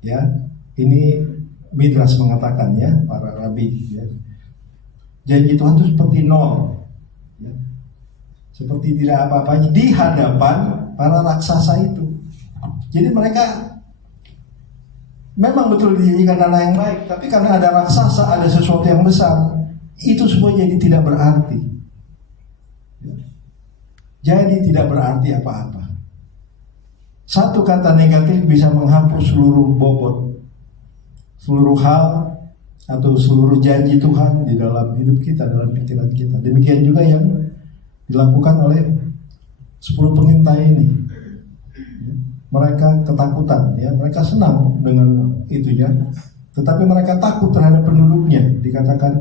Ya, ini Midrash mengatakan ya, para rabi. Ya. Janji Tuhan itu seperti nol, ya. Seperti tidak apa-apanya di hadapan para raksasa itu. Jadi mereka memang betul dijanjikan tanah yang baik, tapi karena ada raksasa, ada sesuatu yang besar, itu semua jadi tidak berarti. Jadi tidak berarti apa-apa. Satu kata negatif bisa menghapus seluruh bobot, seluruh hal, atau seluruh janji Tuhan di dalam hidup kita, dalam pikiran kita. Demikian juga yang dilakukan oleh 10 pengintai ini. Mereka ketakutan, ya, mereka senang dengan itunya, tetapi mereka takut terhadap penduduknya. Dikatakan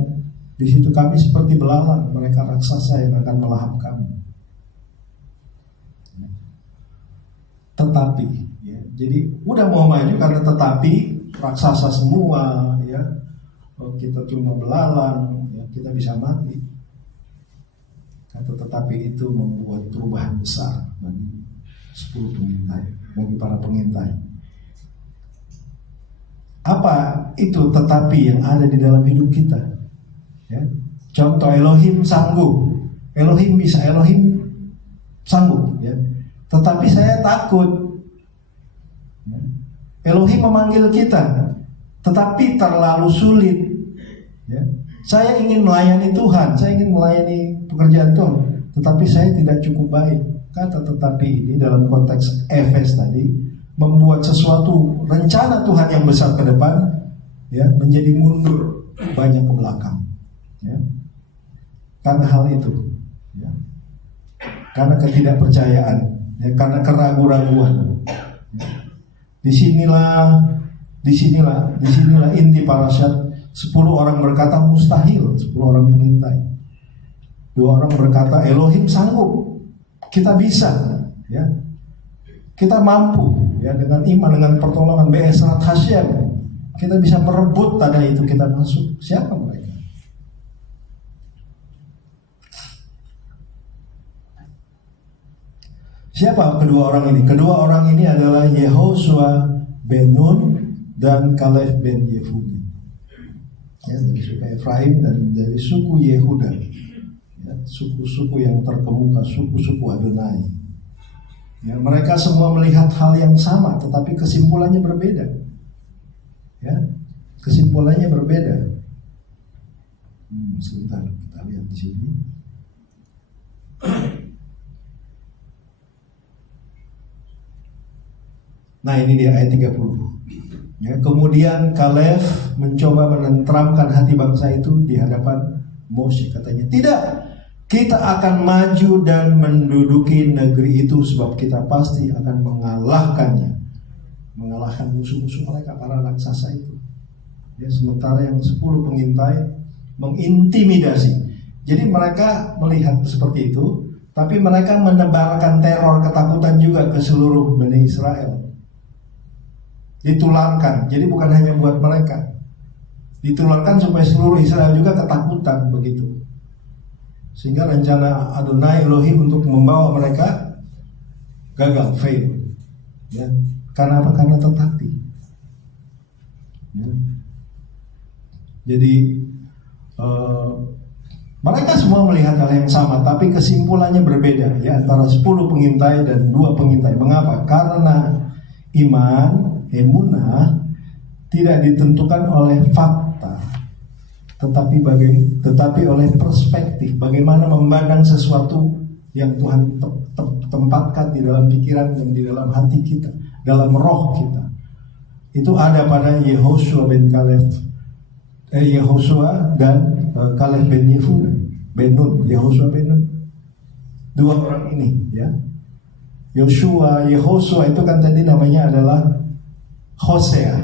di situ kami seperti belalang, mereka raksasa yang akan melahap kami. Tetapi, ya, jadi udah mau maju karena tetapi raksasa semua, ya, kita cuma belalang, ya, kita bisa mati. Kata tetapi itu membuat perubahan besar bagi 10 pengintai, bagi para pengintai. Apa itu tetapi yang ada di dalam hidup kita? Ya. Contoh, Elohim sanggup, Elohim bisa, Elohim sanggup. Ya. Tetapi saya takut. Ya. Elohim memanggil kita, tetapi terlalu sulit. Ya. Saya ingin melayani Tuhan, saya ingin melayani pekerjaan Tuhan, tetapi saya tidak cukup baik. Kata tetapi ini dalam konteks Efes tadi membuat sesuatu rencana Tuhan yang besar ke depan, ya, menjadi mundur banyak ke belakang, ya. Karena hal itu, ya. Karena ketidakpercayaan, ya, karena keraguan-raguan. Ya. Disinilah inti parasyat. 10 orang berkata mustahil, 10 orang pengintai. 2 orang berkata Elohim sanggup. Kita bisa, ya, kita mampu, ya, dengan iman, dengan pertolongan Be'ezrat Hashem, kita bisa merebut tanah itu, kita masuk. Siapa mereka? Siapa kedua orang ini? Kedua orang ini adalah Yehoshua ben Nun dan Kaleb ben Yefune, ya, dari suku Efraim dan dari suku Yehuda. Suku-suku yang terkemuka, suku-suku Adonai. Ya, mereka semua melihat hal yang sama, tetapi kesimpulannya berbeda. Ya, kesimpulannya berbeda. Sebentar, kita lihat di sini. Nah, ini dia ayat 30. Ya, kemudian Kaleb mencoba menenteramkan hati bangsa itu di hadapan Moshe. Katanya, tidak, kita akan maju dan menduduki negeri itu sebab kita pasti akan mengalahkannya, mengalahkan musuh-musuh mereka, para raksasa itu. Ya, sementara yang 10 pengintai mengintimidasi. Jadi mereka melihat seperti itu, tapi mereka menebarkan teror, ketakutan juga ke seluruh Bani Israel. Ditularkan, jadi bukan hanya buat mereka, ditularkan supaya seluruh Israel juga ketakutan begitu. Sehingga rencana Adonai Elohim untuk membawa mereka gagal, fail. Ya. Karena apa? Karena tetapi. Ya. Jadi mereka semua melihat hal yang sama, tapi kesimpulannya berbeda, ya, antara 10 pengintai dan 2 pengintai. Mengapa? Karena iman, emunah tidak ditentukan oleh fakta, tetapi oleh perspektif, bagaimana memandang sesuatu yang Tuhan tempatkan di dalam pikiran dan di dalam hati kita, dalam roh kita. itu ada pada Yehoshua bin Kaleb, Yehoshua dan Kaleb bin Yefune, bin Nun, Yehoshua bin Nun. Dua orang ini, ya. Yehoshua itu kan tadi namanya adalah Hosea.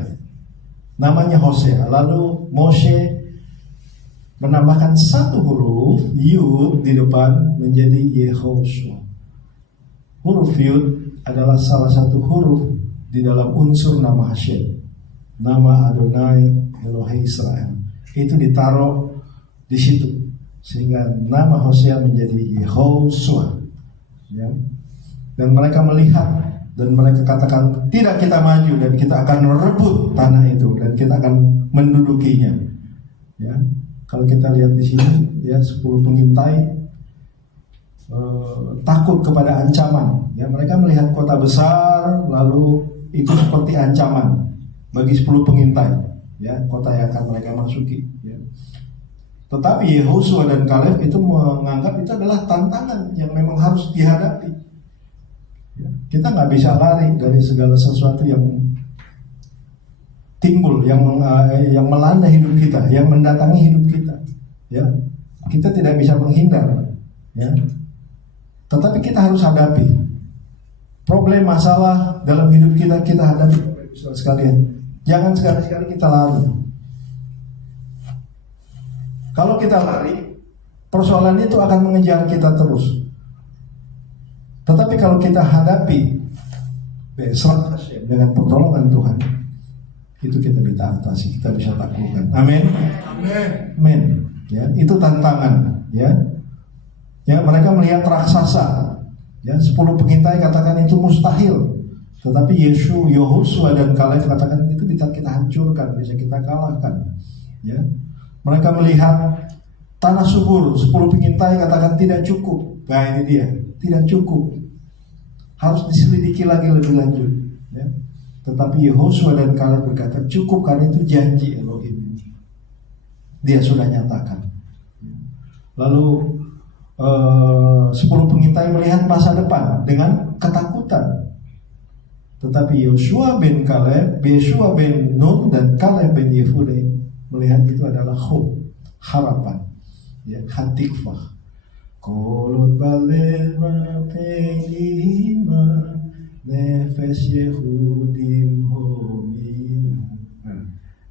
Namanya Hosea. Lalu Moshe menambahkan satu huruf Yud di depan menjadi Yehoshua. Huruf Yud adalah salah satu huruf di dalam unsur nama Hashem, nama Adonai Elohei Israel. Itu ditaruh di situ sehingga nama Hosea menjadi Yehoshua, ya. Dan mereka melihat dan mereka katakan, tidak, kita maju dan kita akan merebut tanah itu dan kita akan mendudukinya, ya. Kalau kita lihat di sini, ya, 10 pengintai takut kepada ancaman, ya. Mereka melihat kota besar, lalu itu seperti ancaman bagi 10 pengintai, ya, kota yang akan mereka masuki, ya. Tetapi Yehoshua dan Kaleb itu menganggap itu adalah tantangan yang memang harus dihadapi, ya. Kita nggak bisa lari dari segala sesuatu yang timbul, yang melanda hidup kita, yang mendatangi hidup kita, ya. Kita tidak bisa menghindar, ya. Tetapi kita harus hadapi problem masalah dalam hidup kita, kita hadapi, saudara sekalian. Jangan sekali-sekali kita lari. Kalau kita lari, persoalan itu akan mengejar kita terus. Tetapi kalau kita hadapi dengan pertolongan Tuhan, itu kita bisa atasi, kita bisa taklukkan. Amin. Amin. Ya, itu tantangan, ya. Ya, mereka melihat raksasa, ya, 10 pengintai katakan itu mustahil. Tetapi Yehoshua dan Kaleb katakan itu bisa kita hancurkan, bisa kita kalahkan, ya. Mereka melihat tanah subur, 10 pengintai katakan tidak cukup. Nah, ini dia, tidak cukup. Harus diselidiki lagi lebih lanjut, ya. Tetapi Yehoshua dan Kaleb berkata cukup, karena itu janji Elohim. Dia sudah nyatakan. Lalu 10 pengintai melihat masa depan dengan ketakutan. Tetapi Yehoshua bin Kaleb, Yehoshua bin Nun dan Kaleb bin Yefune melihat itu adalah hope, harapan, ya, hatikvah. Kolot balema pengima nefes Yehudim homina.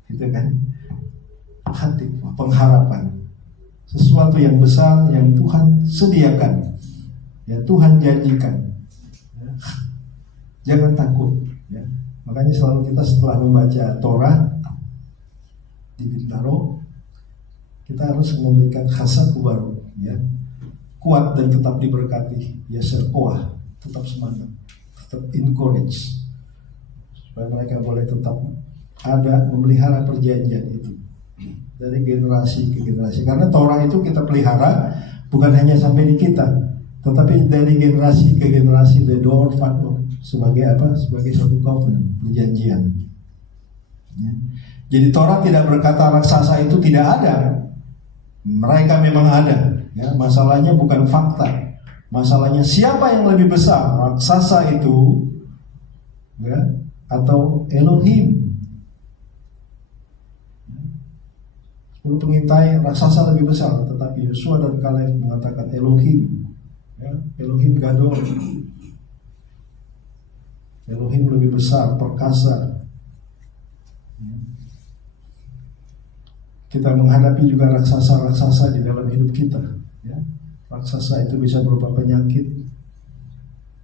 Itu kan hatikvah, pengharapan. Sesuatu yang besar yang Tuhan sediakan, ya, Tuhan janjikan, ya. Jangan takut, ya. Makanya selalu kita setelah membaca Torah di Bintaro, kita harus memberikan khasat baru, ya. Kuat dan tetap diberkati, ya, serkoah, tetap semangat, tetap encourage, supaya mereka boleh tetap ada memelihara perjanjian itu dari generasi ke generasi. Karena Torah itu kita pelihara bukan hanya sampai di kita, tetapi dari generasi ke generasi, the door fatwa, sebagai apa? Sebagai suatu covenant, perjanjian, ya. Jadi Torah tidak berkata raksasa itu tidak ada. Mereka memang ada, ya. Masalahnya bukan fakta. Masalahnya siapa yang lebih besar, raksasa itu, ya, atau Elohim. 10 pengintai raksasa lebih besar, tetapi Yehoshua dan Kaleb mengatakan Elohim, ya, Elohim Gadol. Elohim lebih besar, perkasa. Kita menghadapi juga raksasa-raksasa di dalam hidup kita, ya. Raksasa itu bisa berupa penyakit,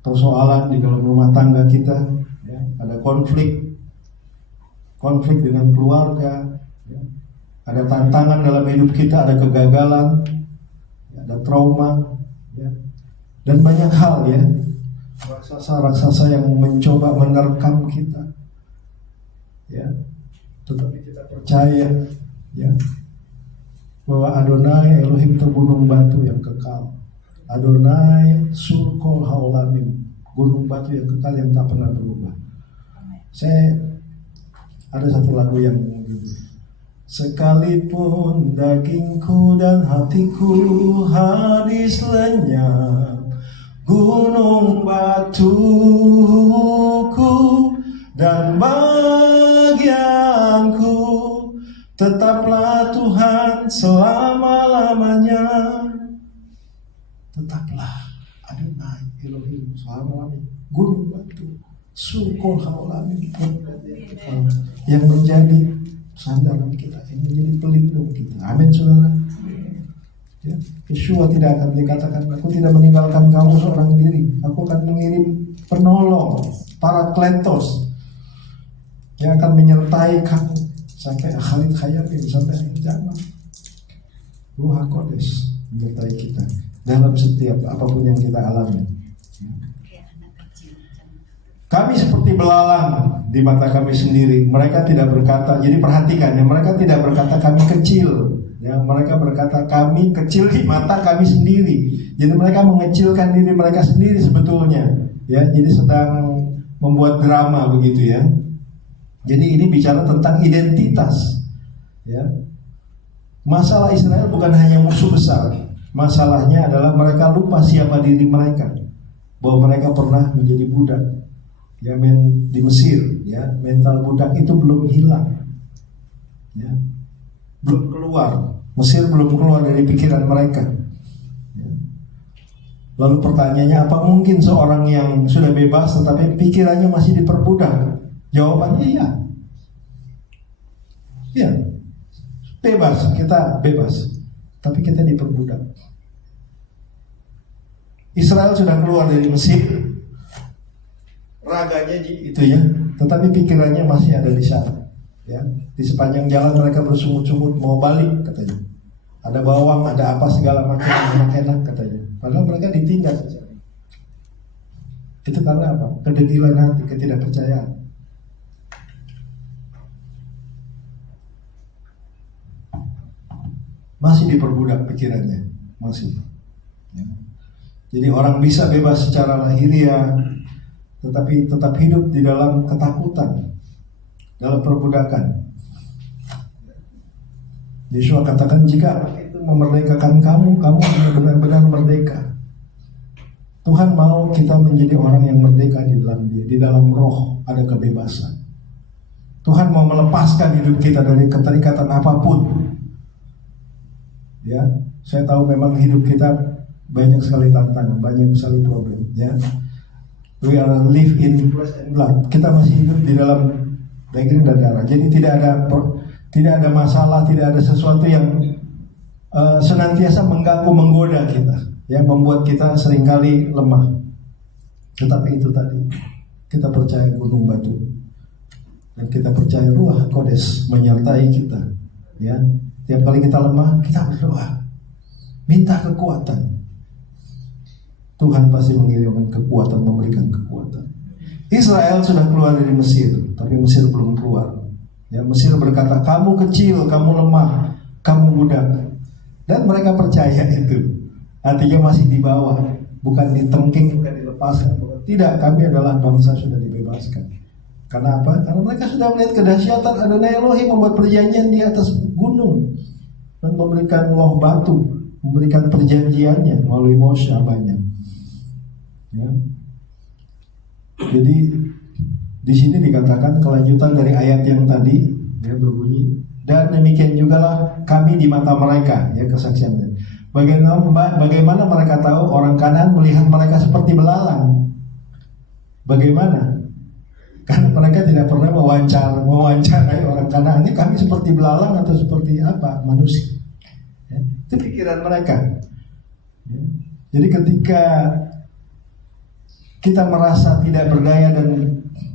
persoalan di dalam rumah tangga kita, ya. Ada konflik dengan keluarga, ya. Ada tantangan dalam hidup kita, ada kegagalan, ada trauma, ya. Dan banyak hal, ya, raksasa-raksasa yang mencoba menerkam kita, ya. Tetapi kita percaya, ya, bahwa Adonai Elohim itu gunung batu yang kekal. Adonai Surkol Haolamim, gunung batu yang kekal yang tak pernah berubah. Saya ada satu lagu yang sekalipun dagingku dan hatiku habis lenyap, gunung batuku dan bagiku Tetaplah Tuhan selama-lamanya. Tetaplah Adonai Elohim selama-lamanya. Gunung batu, sukul haulamin, yang menjadi sandaran kita, yang menjadi pelindung kita. Amin, saudara. Ya, Yeshua tidak akan dikatakan, aku tidak meninggalkan kamu seorang diri. Aku akan mengirim penolong, Parakletos, yang akan menyertai kamu sampai akhir hayat, sampai akhir zaman. Ruh Kodes menyertai kita dalam setiap apapun yang kita alami. Kami seperti belalang di mata kami sendiri. Mereka tidak berkata, jadi perhatikan ya, mereka tidak berkata kami kecil. Ya, mereka berkata kami kecil di mata kami sendiri. Jadi mereka mengecilkan diri mereka sendiri sebetulnya. Ya, jadi sedang membuat drama begitu ya. Jadi ini bicara tentang identitas. Ya. Masalah Israel bukan hanya musuh besar. Masalahnya adalah mereka lupa siapa diri mereka. Bahwa mereka pernah menjadi budak. Ya, di Mesir, ya, mental budak itu belum hilang. Ya. Belum keluar. Mesir belum keluar dari pikiran mereka. Ya. Lalu pertanyaannya, apa mungkin seorang yang sudah bebas tetapi pikirannya masih diperbudak? Jawabannya iya. Iya. Bebas, kita bebas. Tapi kita diperbudak. Israel sudah keluar dari Mesir. Raganya itu ya, tetapi pikirannya masih ada di sana. Ya, di sepanjang jalan mereka bersungut-sungut mau balik katanya. Ada bawang, ada apa segala macam enak-enak katanya. Padahal mereka ditinggal. Itu karena apa? Kedegilan hati, ketidakpercayaan. Masih diperbudak pikirannya, masih. Ya. Jadi orang bisa bebas secara lahiriah, tetapi tetap hidup di dalam ketakutan, dalam perbudakan. Yeshua katakan, jika itu memerdekakan kamu, kamu benar-benar merdeka. Tuhan mau kita menjadi orang yang merdeka di dalam Dia, di dalam roh ada kebebasan. Tuhan mau melepaskan hidup kita dari keterikatan apapun. Ya, saya tahu memang hidup kita banyak sekali tantangan, banyak sekali problem. Ya. We are live in flesh and blood. Kita masih hidup di dalam daging dan darah. Jadi tidak ada masalah, tidak ada sesuatu yang senantiasa mengganggu, menggoda kita, yang membuat kita seringkali lemah. Tetapi itu tadi, kita percaya gunung batu, dan kita percaya Ruach Kodes menyertai kita. Ya, tiap kali kita lemah, kita berdoa, minta kekuatan. Tuhan pasti mengirimkan kekuatan, memberikan kekuatan. Israel sudah keluar dari Mesir, tapi Mesir belum keluar. Ya, Mesir berkata, kamu kecil, kamu lemah, kamu budak. Dan mereka percaya itu. Artinya masih di bawah, bukan ditengking, bukan dilepaskan. Tidak, kami adalah bangsa sudah dibebaskan. Karena apa? Karena mereka sudah melihat kedahsyatan Adonai Elohim membuat perjanjian di atas gunung dan memberikan loh batu, memberikan perjanjiannya melalui Moshe abahnya. Ya. Jadi di sini dikatakan kelanjutan dari ayat yang tadi, ya, berbunyi, dan demikian jugalah kami di mata mereka, ya, kesaksiannya. Bagaimana mereka tahu? Orang Kanaan melihat mereka seperti belalang. Bagaimana? Karena mereka tidak pernah mewawancarai orang Kanaan. Ini kami seperti belalang atau seperti apa? Manusia. Ya, itu pikiran mereka. Ya. Jadi ketika kita merasa tidak berdaya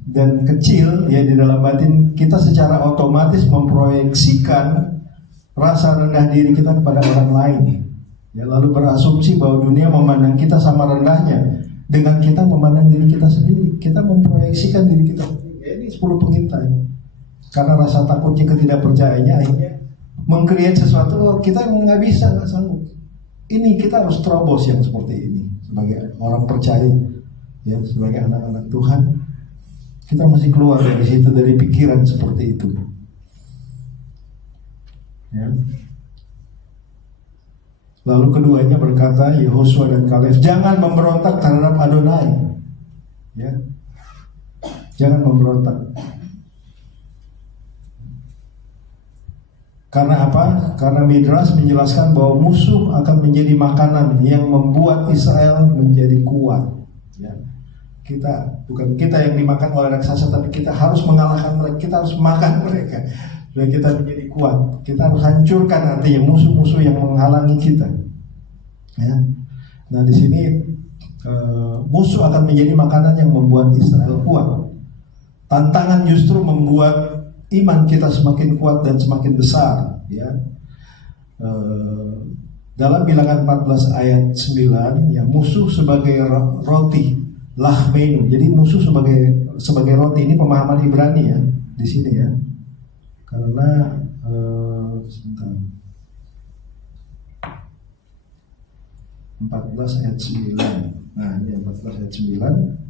dan kecil, ya, di dalam batin kita secara otomatis memproyeksikan rasa rendah diri kita kepada orang lain, ya, lalu berasumsi bahwa dunia memandang kita sama rendahnya dengan kita memandang diri kita sendiri. Kita memproyeksikan diri kita, ya, ini 10 pengintai, karena rasa takutnya, ketidakpercayaannya akhirnya meng-create sesuatu. Oh, kita nggak bisa, nggak sanggup. Ini kita harus terobos yang seperti ini sebagai orang percaya. Ya, sebagai anak-anak Tuhan, kita masih keluar dari situ, dari pikiran seperti itu. Ya. Lalu keduanya berkata, Yehosua dan Kaleb, jangan memberontak terhadap Adonai. Ya, jangan memberontak. Karena apa? Karena Midrash menjelaskan bahwa musuh akan menjadi makanan yang membuat Israel menjadi kuat. Ya. Bukan kita yang dimakan oleh raksasa, tapi kita harus mengalahkan mereka. Kita harus makan mereka supaya kita menjadi kuat. Kita harus hancurkan artinya musuh-musuh yang menghalangi kita. Ya. Nah di sini musuh akan menjadi makanan yang membuat Israel kuat. Tantangan justru membuat iman kita semakin kuat dan semakin besar, ya. Dalam Bilangan 14 ayat 9, ya, musuh sebagai roti lahmenu. Jadi musuh sebagai roti, ini pemahaman Ibrani ya di sini ya. Karena sebentar. 14 ayat 9. Nah, ini 14 ayat 9.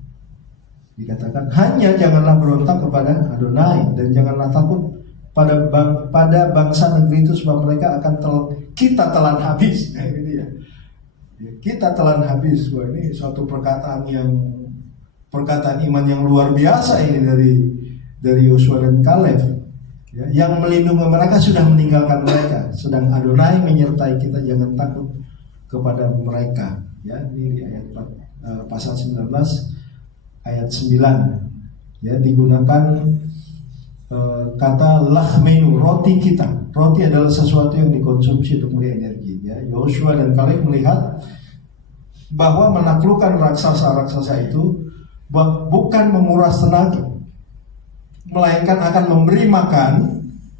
Dikatakan, hanya janganlah berontak kepada Adonai dan janganlah takut pada bangsa negeri itu, sebab mereka akan kita telan habis. Nah, ini dia. Kita telan habis. Wah, ini suatu perkataan iman yang luar biasa ini dari Yosua dan Kaleb. Ya, yang melindungi mereka sudah meninggalkan mereka, sedang Adonai menyertai kita, jangan takut kepada mereka. Ya, ini di ayat 4, pasal 19 ayat 9, ya, digunakan kata lahmenu, roti kita. Roti adalah sesuatu yang dikonsumsi untuk memberi energi. Ya. Yosua dan Kaleb melihat bahwa menaklukkan raksasa-raksasa itu bukan menguras tenaga, melainkan akan memberi makan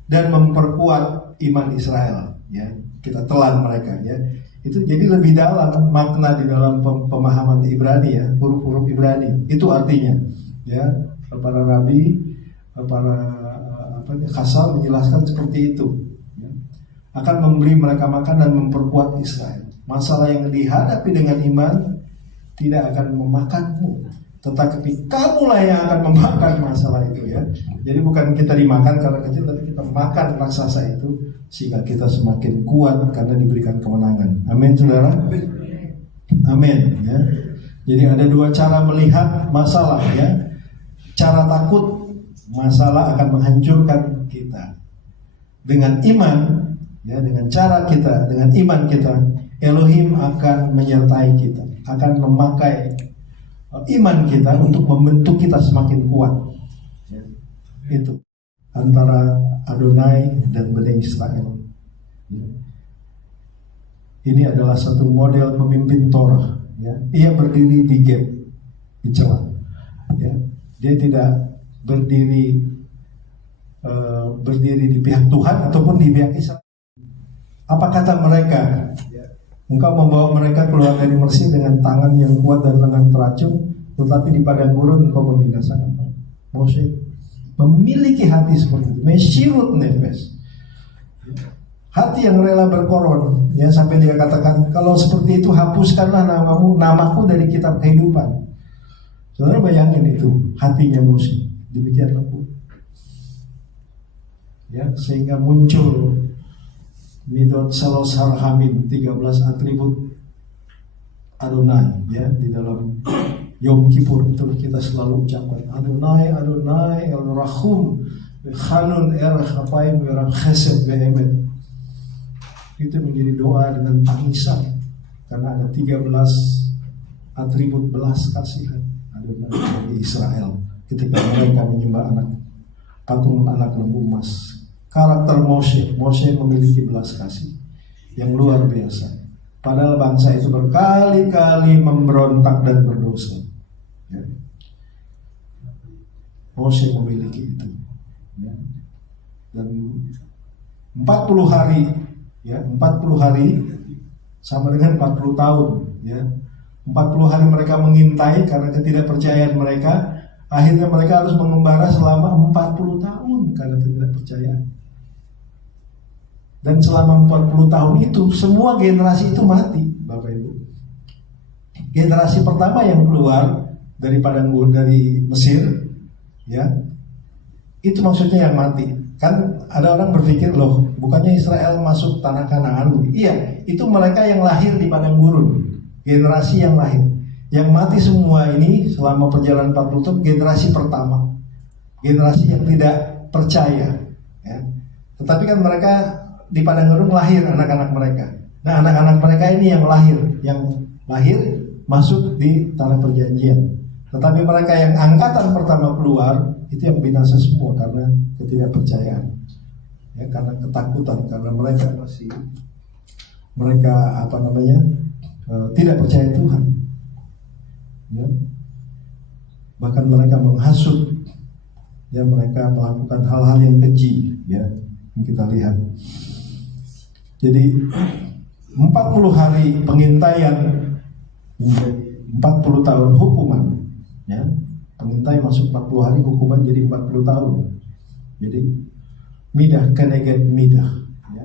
dan memperkuat iman Israel. Ya. Kita telan mereka. Ya. Itu jadi lebih dalam makna di dalam pemahaman Ibrani ya, huruf-huruf Ibrani. Itu artinya, ya, para rabi, para Khasal menjelaskan seperti itu. Ya. Akan memberi mereka makan dan memperkuat Israel. Masalah yang dihadapi dengan iman tidak akan memakanmu, tetapi kamulah yang akan memakan masalah itu ya. Jadi bukan kita dimakan karena kecil, tapi kita makan raksasa itu sehingga kita semakin kuat karena diberikan kemenangan. Amin, saudara. Amin. Ya. Jadi ada dua cara melihat masalah ya. Cara takut, masalah akan menghancurkan kita. Dengan iman, ya, dengan cara kita, dengan iman kita, Elohim akan menyertai kita, akan memakai iman kita untuk membentuk kita semakin kuat. Ya. Itu antara Adonai dan Bani Israel. Ya. Ini adalah satu model pemimpin Torah. Ya. Ia berdiri di gap, di celah. Ya. Dia tidak berdiri di pihak Tuhan ataupun di pihak Israel. Apa kata mereka? Engkau membawa mereka keluar dari Mesir dengan tangan yang kuat dan lengan teracung, tetapi di padang gurun engkau membinasakan. Mose memiliki hati seperti itu, mesyirut nefes, hati yang rela berkorban, ya, sampai dia katakan, kalau seperti itu hapuskanlah namaku dari kitab kehidupan. Saudara bayangin itu hatinya Mose, demikian lembut, ya, sehingga muncul Midot Salos Harhamim, 13 atribut Adonai, ya, di dalam Yom Kippur itu kita selalu ucapkan Adonai, Adonai, El Rahum, Chanun, El Chapaim, El Chesed, Behemet. Itu menjadi doa dengan tangisan karena ada 13 atribut belas kasihan Adonai bagi Israel ketika mereka menyembah patung anak lembu emas. Karakter Mose memiliki belas kasih yang luar biasa. Padahal bangsa itu berkali-kali memberontak dan berdosa. Ya. Mose memiliki itu. Ya. Dan 40 hari, ya, 40 hari sama dengan 40 tahun. Ya. 40 hari mereka mengintai karena ketidakpercayaan mereka. Akhirnya mereka harus mengembara selama 40 tahun karena ketidakpercayaan. Dan selama 40 tahun itu semua generasi itu mati, Bapak Ibu. Generasi pertama yang keluar dari Mesir, ya, itu maksudnya yang mati. Kan ada orang berpikir, loh, bukannya Israel masuk tanah Kanaan? Iya, itu mereka yang lahir di padang gurun, generasi yang lahir. Yang mati semua ini selama perjalanan 40 tahun generasi pertama, generasi yang tidak percaya. Ya. Tetapi kan mereka di padang gurun lahir anak-anak mereka. Nah, anak-anak mereka ini yang lahir masuk di tanah perjanjian. Tetapi mereka yang angkatan pertama keluar itu yang binasa semua karena ketidakpercayaan, ya, karena ketakutan, karena mereka tidak percaya Tuhan, ya. Bahkan mereka menghasut, ya, mereka melakukan hal-hal yang keji, ya, yang kita lihat. Jadi 40 hari pengintaian menjadi 40 tahun hukuman, ya. Pengintai masuk 40 hari, hukuman jadi 40 tahun. Jadi midah keneged midah, ya.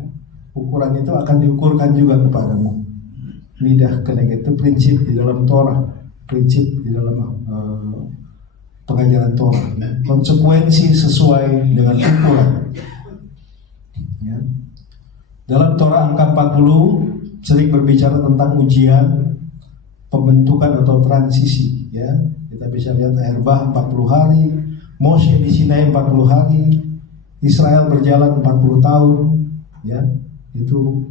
Ukuran itu akan diukurkan juga kepadamu. Midah keneged itu prinsip di dalam Torah, prinsip di dalam pengajaran Torah, ya. Konsekuensi sesuai dengan ukuran, ya. Dalam Torah angka 40 sering berbicara tentang ujian, pembentukan atau transisi, ya. Kita bisa lihat air bah 40 hari, Moshe di Sinai 40 hari, Israel berjalan 40 tahun, ya. Itu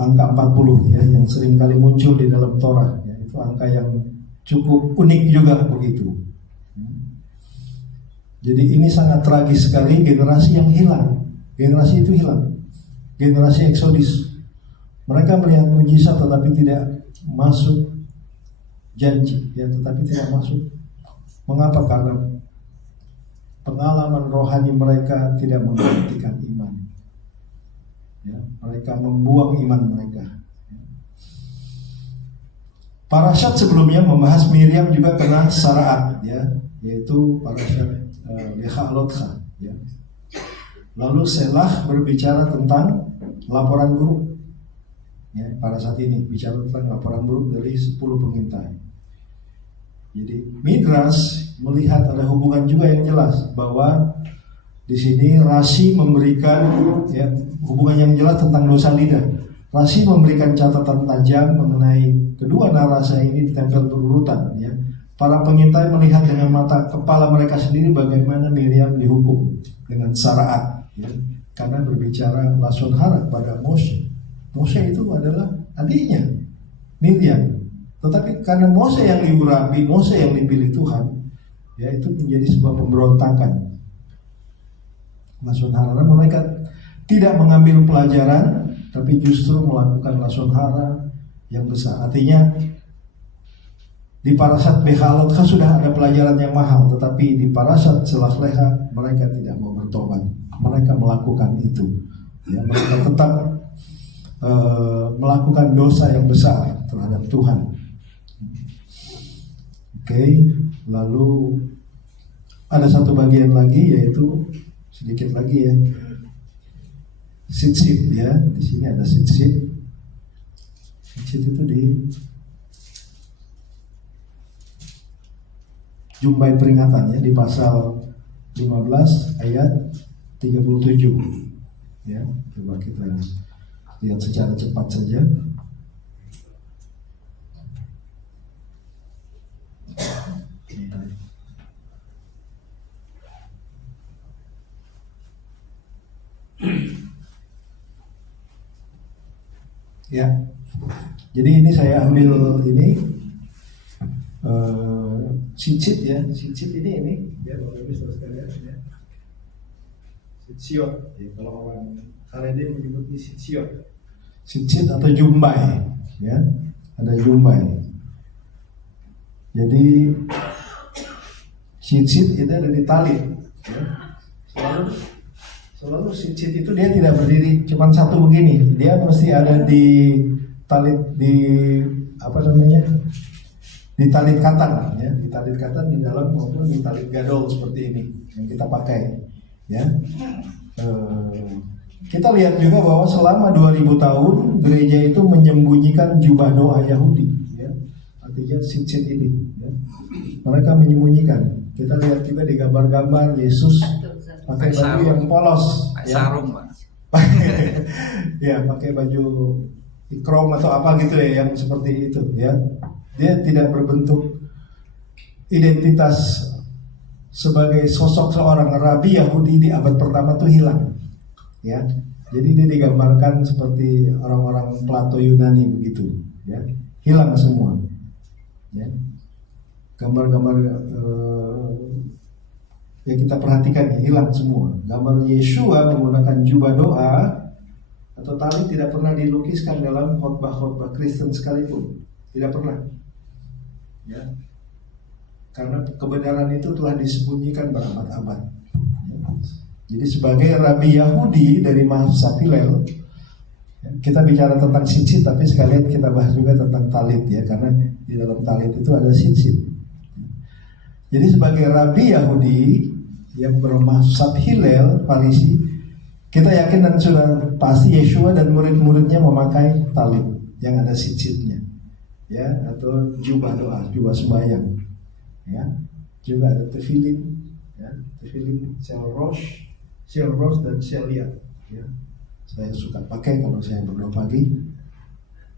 angka 40, ya, yang sering kali muncul di dalam Torah, ya. Itu angka yang cukup unik juga begitu. Jadi ini sangat tragis sekali, generasi yang hilang. Generasi itu hilang. Generasi Exodus. Mereka melihat mujizat tetapi tidak masuk janji, ya, tetapi tidak masuk. Mengapa? Karena pengalaman rohani mereka tidak menggantikan iman, ya, mereka membuang iman mereka. Parashat sebelumnya membahas Miriam juga kena syaraat, ya, yaitu parashat Bechalotcha, ya. Lalu Selah berbicara tentang laporan buruk, ya, pada saat ini bicara tentang laporan buruk dari 10 pengintai. Jadi Midrash melihat ada hubungan juga yang jelas bahwa di sini Rashi memberikan, ya, hubungan yang jelas tentang dosa lidah. Rashi memberikan catatan tajam mengenai kedua narasi ini ditempel berurutan, ya. Para pengintai melihat dengan mata kepala mereka sendiri bagaimana Miriam dihukum dengan syaraat, ya, karena berbicara lason hara pada Moshe. Moshe itu adalah adiknya Miriam. Tetapi karena Mose yang diurapi, Mose yang dipilih Tuhan, ya, itu menjadi sebuah pemberontakan. Lason hara, mereka tidak mengambil pelajaran, tapi justru melakukan lason hara yang besar. Artinya di parashat Bechalotcha sudah ada pelajaran yang mahal, tetapi di parashat Shelach Leha mereka tidak mau bertobat. Mereka melakukan itu, ya, mereka tetap melakukan dosa yang besar terhadap Tuhan. Oke, lalu ada satu bagian lagi, yaitu sedikit lagi, ya, sit-sit, ya. Di sini ada sit-sit. Sit-sit itu di jumbai peringatan, ya, di pasal 15 ayat 37. Ya, coba kita lihat secara cepat saja. Ya, jadi ini saya ambil ini sit-sit, ya, sit-sit ini ya, kalau ini sudah sekalian, ya, sit-siot, ya, kalau orang Haredi menyebutnya sit-siot, sit-sit atau jumbai, ya, ada jumbai. Jadi sit-sit itu ada di tali, ya. Selalu sit-sit itu dia tidak berdiri cuma satu begini, dia mesti ada di tali, di apa namanya, di talit katan, ya, di talit katan di dalam maupun di talit gadol seperti ini yang kita pakai, ya. Kita lihat juga bahwa selama 2000 tahun gereja itu menyembunyikan jubah doa Yahudi, ya, artinya sit-sit ini, ya. Mereka menyembunyikan. Kita lihat juga di gambar-gambar Yesus pakai baju yang polos, ya. Sarung, Pak. Ya, pakai baju ikrom atau apa gitu, ya, yang seperti itu, ya. Dia tidak berbentuk identitas sebagai sosok seorang rabi Yahudi di abad pertama itu hilang. ya. Jadi dia digambarkan seperti orang-orang Plato Yunani begitu, ya. Hilang semua, ya. Gambar-gambar yang kita perhatikan ya, hilang semua. Gambar Yeshua menggunakan jubah doa atau tali tidak pernah dilukiskan dalam khotbah-khotbah Kristen sekalipun, tidak pernah, ya. Karena kebenaran itu telah disembunyikan berabad-abad. Jadi sebagai Rabi Yahudi dari Mahzab Hillel, kita bicara tentang sitsit, tapi sekalian kita bahas juga tentang talit ya, karena di dalam talit itu ada sitsit. Jadi sebagai Rabi Yahudi yang bermahzab Hillel, Farisi, kita yakin dan sudah pasti Yeshua dan murid-muridnya memakai talit yang ada sitsitnya, ya, atau jubah doa, jubah sembahyang, ya, juga ada tefillin, ya, tefillin shel rosh dan sheliat, ya. Saya suka pakai kalau saya berdoa pagi.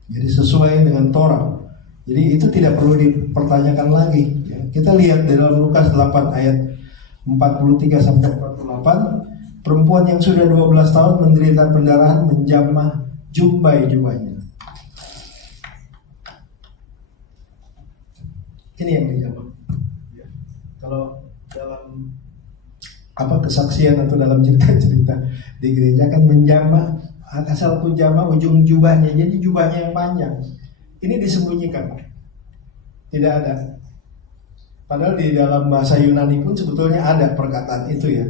Jadi sesuai dengan Torah. Jadi itu tidak perlu dipertanyakan lagi, ya. Kita lihat di dalam Lukas 8 ayat 43 sampai 48, perempuan yang sudah 12 tahun menderita pendarahan menjamah jubahnya. Ini yang dijamah. Ya. Kalau dalam kesaksian atau dalam cerita-cerita di gereja kan menjamah, asal pun jamah ujung jubahnya, jadi jubahnya yang panjang. Ini disembunyikan, tidak ada. Padahal di dalam bahasa Yunani pun sebetulnya ada perkataan itu ya.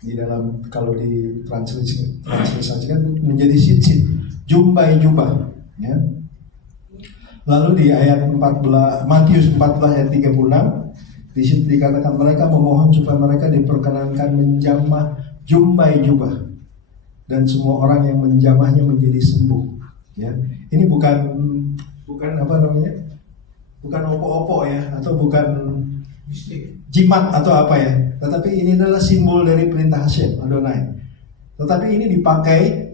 Di dalam kalau ditranslasikan menjadi sitsit, jubah, ya. Lalu di ayat 14, Matius 14 ayat 36, di situ dikatakan mereka memohon supaya mereka diperkenankan menjamah jubah dan semua orang yang menjamahnya menjadi sembuh. Ya, ini bukan apa namanya, bukan opo-opo ya, atau bukan jimat atau apa ya, tetapi ini adalah simbol dari perintah Hashem Adonai. Tetapi ini dipakai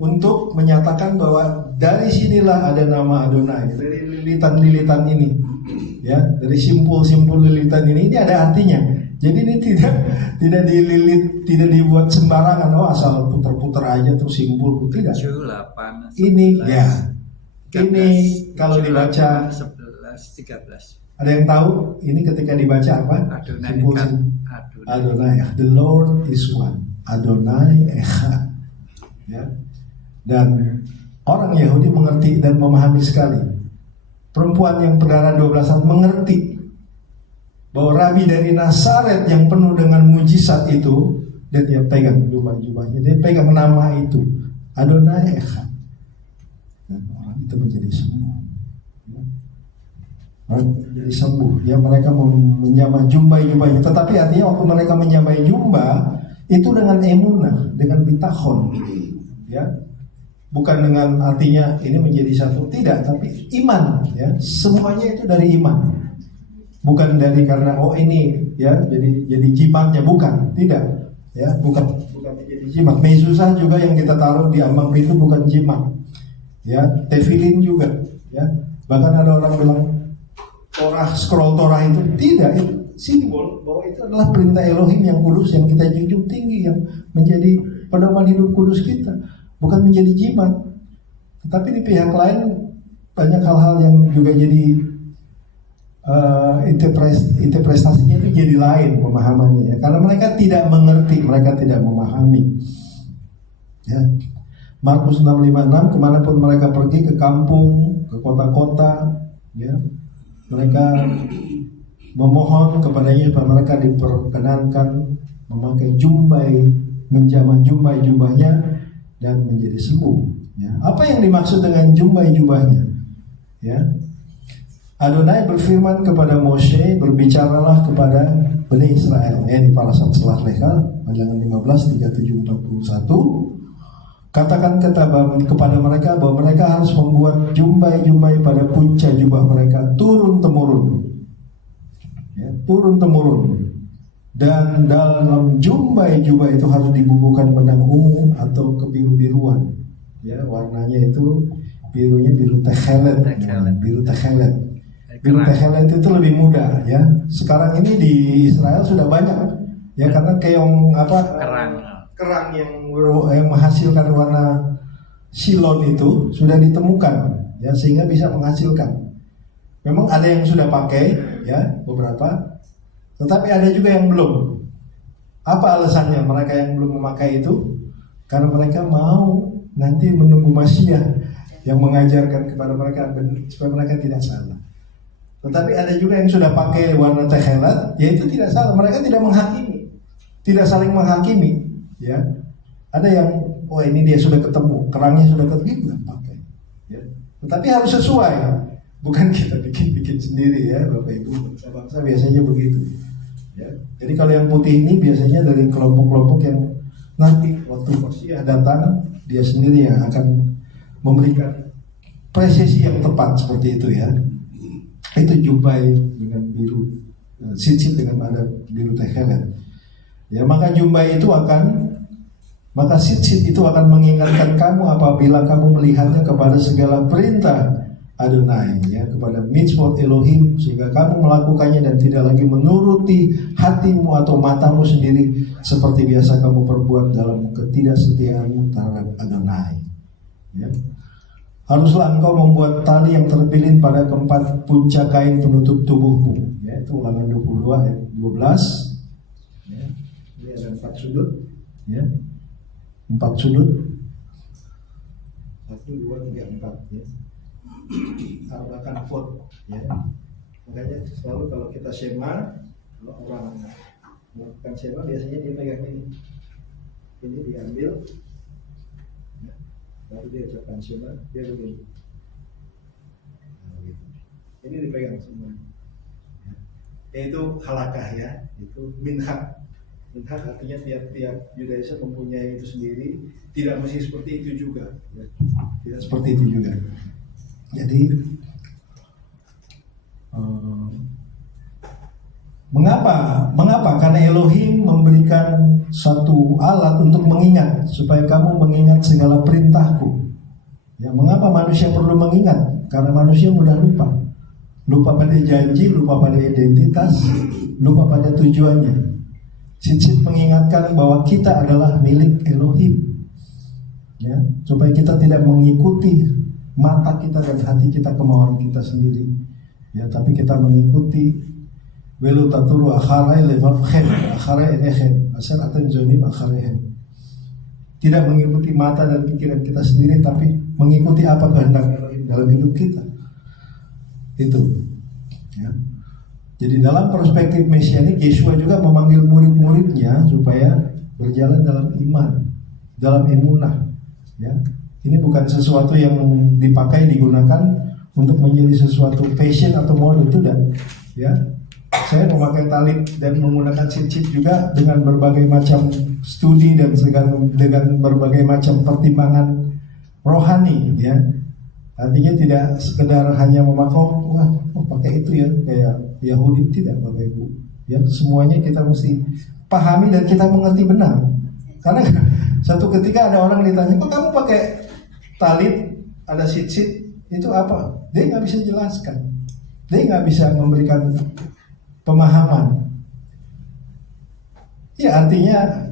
untuk menyatakan bahwa dari sinilah ada nama Adonai, dari lilitan-lilitan ini, ya, dari simpul-simpul lilitan ini ada artinya. Jadi ini tidak dililit, tidak dibuat sembarangan, oh asal puter-puter aja tuh simpul, tidak. 8, Ini 11, ya, 13, ini kalau dibaca 11, 13. ada yang tahu ini ketika dibaca apa? Adonai Simpul Echad. Adonai, the Lord is one. Adonai Echad. Ya. Dan orang Yahudi mengerti dan memahami sekali. Perempuan yang berdarah 12 tahun mengerti bahwa Rabi dari Nazaret yang penuh dengan mujizat itu, dan dia pegang jubahnya, dia pegang nama itu, Adonai Echad. Dan orang itu menjadi sembuh. Jadi sembuh. Ya, mereka menjamah jubahnya. Tetapi artinya waktu mereka menjamah jubah itu dengan emunah, dengan bitachon, ya, bukan dengan artinya ini menjadi satu, tidak, tapi iman, ya, semuanya itu dari iman, bukan dari karena oh ini ya jadi jimatnya, bukan, tidak, ya, bukan menjadi jimat. Mezuzah juga yang kita taruh di ambang pintu bukan jimat, ya, tefillin juga, ya, bahkan ada orang bilang scroll Torah itu tidak, itu simbol bahwa itu adalah perintah Elohim yang kudus yang kita junjung tinggi, yang menjadi pedoman hidup kudus kita, bukan menjadi jimat. Tetapi di pihak lain banyak hal-hal yang juga jadi interpretasinya itu jadi lain pemahamannya, ya. Karena mereka tidak mengerti, mereka tidak memahami, ya. Markus 6:56, kemanapun mereka pergi, ke kampung, ke kota-kota, ya, mereka memohon kepadanya supaya mereka diperkenankan memakai menjamah jubahnya dan menjadi sembuh. Ya. Apa yang dimaksud dengan jubahnya? Ya. Adonai berfirman kepada Moshe, berbicaralah kepada Bani Israel. Di Parashat Selah Leha, Bilangan 15, 37-41. Katakan kepada mereka bahwa mereka harus membuat jubah pada punca jubah mereka turun-temurun. Ya, turun-temurun. Dan dalam jubah itu harus dibubuhkan benang ungu atau kebiru-biruan. Ya, warnanya itu birunya biru techelet. Biru techelet. Biru techelet itu lebih muda, ya. Sekarang ini di Israel sudah banyak, ya, karena keong kerang yang menghasilkan warna silon itu sudah ditemukan, ya, sehingga bisa menghasilkan. Memang ada yang sudah pakai, ya, beberapa, tetapi ada juga yang belum. Apa alasannya mereka yang belum memakai itu? Karena mereka mau nanti menunggu Masiah yang mengajarkan kepada mereka supaya mereka tidak salah. Tetapi ada juga yang sudah pakai warna tehelat, yaitu tidak salah. Mereka tidak menghakimi, tidak saling menghakimi. Ya, ada yang, oh ini dia sudah ketemu, kerangnya sudah ketemu, pakai. Ya. Tetapi harus sesuai, bukan kita bikin sendiri, ya, Bapak Ibu. Bangsa biasanya begitu. Ya. Jadi kalau yang putih ini biasanya dari kelompok-kelompok yang nanti waktu Masiah datang, dia sendiri yang akan memberikan presisi yang tepat seperti itu, ya. Itu jumbai dengan biru, sitsit dengan ada biru tehelet. Ya, maka jumbai itu maka sitsit itu akan mengingatkan kamu apabila kamu melihatnya kepada segala perintah Adonai, ya, kepada mitzvot Elohim, sehingga kamu melakukannya dan tidak lagi menuruti hatimu atau matamu sendiri seperti biasa kamu perbuat dalam ketidaksetiaanmu terhadap Adonai. Ya. Haruslah engkau membuat tali yang terpilih pada keempat puncak kain penutup tubuhmu. Ya, itu Ulangan 22 ayat 12. Ya, ini ada 4 sudut. Ya, 4 sudut. 1, 2, 3, 4. Ya. Arbakan foot. Ya. Makanya selalu kalau kita Shema, kalau orang melakukan Shema biasanya dia pegang ini. Ini diambil. Lalu dia ucapkan Shema, dia begini. Nah, gitu. Ini dipegang semua. Itu halakah, ya, itu minhag. Minhag artinya tiap-tiap Yudaisme mempunyai itu sendiri. Tidak mesti seperti itu juga. Ya. Tidak seperti itu juga. Jadi mengapa? Karena Elohim memberikan satu alat untuk mengingat, supaya kamu mengingat segala perintahku. Ya, mengapa manusia perlu mengingat? Karena manusia mudah lupa. Lupa pada janji, lupa pada identitas, lupa pada tujuannya. Sitsit mengingatkan bahwa kita adalah milik Elohim. Ya, supaya kita tidak mengikuti mata kita dan hati kita, kemauan kita sendiri. Ya, tapi kita mengikuti Welu taturu akharai levavchem akharai enechem asal aten zonim akharaihem. Tidak mengikuti mata dan pikiran kita sendiri, tapi mengikuti apa kehendak Elohim dalam hidup kita. Itu, ya. Jadi dalam perspektif mesianik, Yeshua juga memanggil murid-muridnya supaya berjalan dalam iman, dalam emunah. Ya, ini bukan sesuatu yang dipakai, digunakan untuk menjadi sesuatu fashion atau mode, itu, dan ya. Saya memakai talit dan menggunakan sitsit juga dengan berbagai macam studi dan dengan berbagai macam pertimbangan rohani, ya. Artinya tidak sekedar hanya memakai, pakai itu, ya, kayak Yahudi, tidak, Bapak Ibu. Ya, semuanya kita mesti pahami dan kita mengerti benar. Karena satu ketika ada orang ditanya, kok kamu pakai talit, ada sitsit, itu apa? Dia nggak bisa jelaskan. Dia nggak bisa memberikan pemahaman. Ya, artinya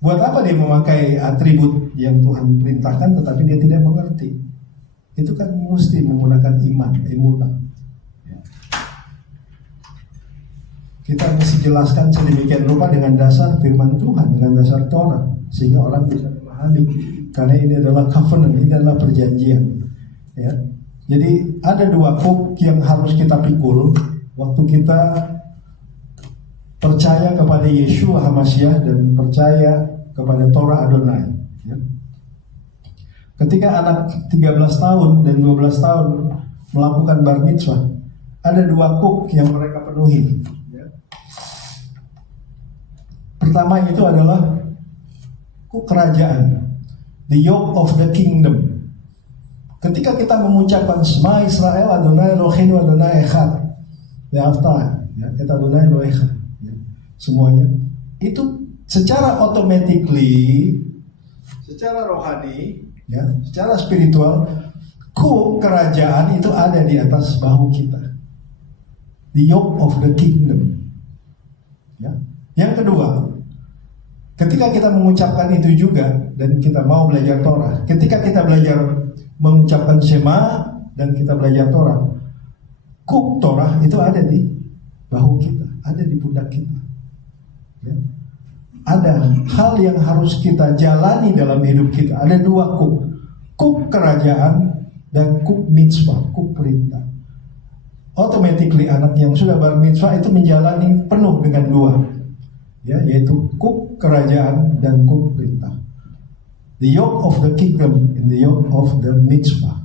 buat apa dia memakai atribut yang Tuhan perintahkan tetapi dia tidak mengerti? Itu kan mesti menggunakan iman, emunah. Ya. Kita mesti jelaskan sedemikian rupa dengan dasar firman Tuhan, dengan dasar Torah, sehingga orang bisa memahami. Karena ini adalah covenant, ini adalah perjanjian. Ya. Jadi ada 2 hook yang harus kita pikul waktu kita percaya kepada Yeshua HaMashiach dan percaya kepada Torah Adonai. Ya. Ketika anak 13 tahun dan 12 tahun melakukan bar mitzvah, ada 2 hook yang mereka penuhi. Ya. Pertama itu adalah hook kerajaan, the yoke of the kingdom. Ketika kita mengucapkan Shema Israel Adonai Eloheinu Adonai Echad, ya, kita Adonai Elohecha, ya, semuanya itu secara automatically, secara rohani, ya, secara spiritual, kerajaan itu ada di atas bahu kita, the yoke of the kingdom. Ya. Yang kedua, Ketika kita mengucapkan itu juga dan kita mau belajar Torah, ketika kita belajar mengucapkan Shema dan kita belajar Torah, kuk Torah itu ada di bahu kita, ada di pundak kita. Ya. Ada hal yang harus kita jalani dalam hidup kita. Ada dua kuk, kuk kerajaan dan kuk mitzvah, kuk perintah. Automatically anak yang sudah bar mitzvah itu menjalani penuh dengan dua, ya, yaitu kuk kerajaan dan kuk perintah. The yoke of the kingdom and the yoke of the mitzvah,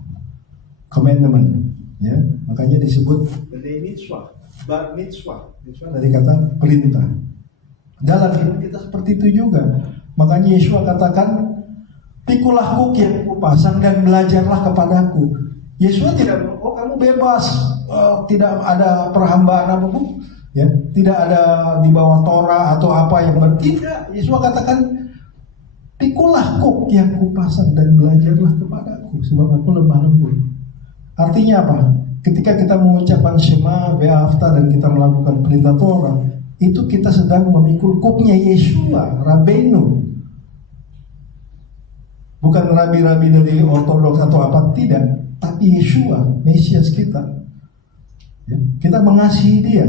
commandment, ya, makanya disebut b'nai mitzvah, bar mitzvah, mitzvah dari kata perintah. Dalam hidup kita seperti itu juga. Makanya Yeshua katakan, pikulah kuk yang kupasang dan belajarlah kepadaku. Yeshua tidak, oh kamu bebas, tidak ada perhambaan apapun, ya, tidak ada di bawah Torah atau apa yang tidak. Yeshua katakan, pikulah kuk yang kupasang dan belajarlah kepadaku, sebab aku lemah lembut. Artinya apa? Ketika kita mengucapkan Shema, Be'afta dan kita melakukan perintah Torah, itu kita sedang memikul kuknya Yeshua, Rabbeinu. Bukan rabi-rabi dari ortodoks atau apa, tidak, tapi Yeshua, Mesias kita. Ya, kita mengasihi dia.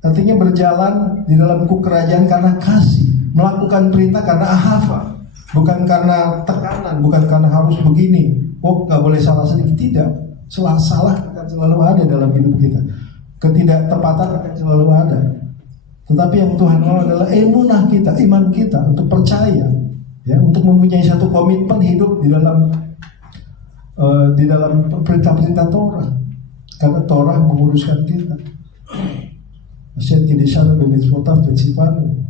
Artinya berjalan di dalam kuk kerajaan karena kasih, melakukan perintah karena ahava, bukan karena tekanan, bukan karena harus begini. Oh, nggak boleh salah sedikit, tidak. Salah akan selalu ada dalam hidup kita. Ketidaktepatan akan selalu ada. Tetapi yang Tuhan mau adalah emunah kita, iman kita untuk percaya, ya, untuk mempunyai satu komitmen hidup di dalam perintah-perintah Torah. Karena Torah menguruskan kita. Asyad kidisana b'mitzvotav v'tzivanu.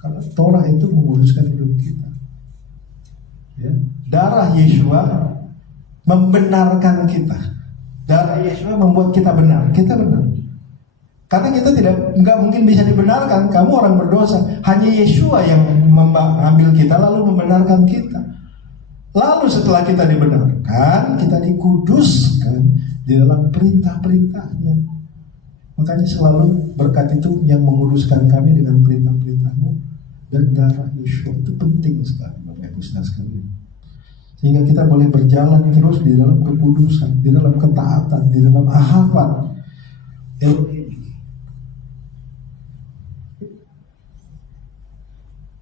Karena Torah itu menguruskan hidup kita. Ya. Darah Yeshua membenarkan kita. Darah Yeshua membuat kita benar. Kita benar. Karena kita nggak mungkin bisa dibenarkan. Kamu orang berdosa. Hanya Yeshua yang mengambil kita lalu membenarkan kita. Lalu setelah kita dibenarkan, kita dikuduskan di dalam perintah-perintahnya. Makanya selalu berkat itu yang menguruskan kami dengan perintah-perintahmu dan darah Yeshua. Itu penting sekali Bapak Ibu Saudara sekalian. Sehingga kita boleh berjalan terus di dalam kekudusan, di dalam ketaatan, di dalam ahavat Elohim.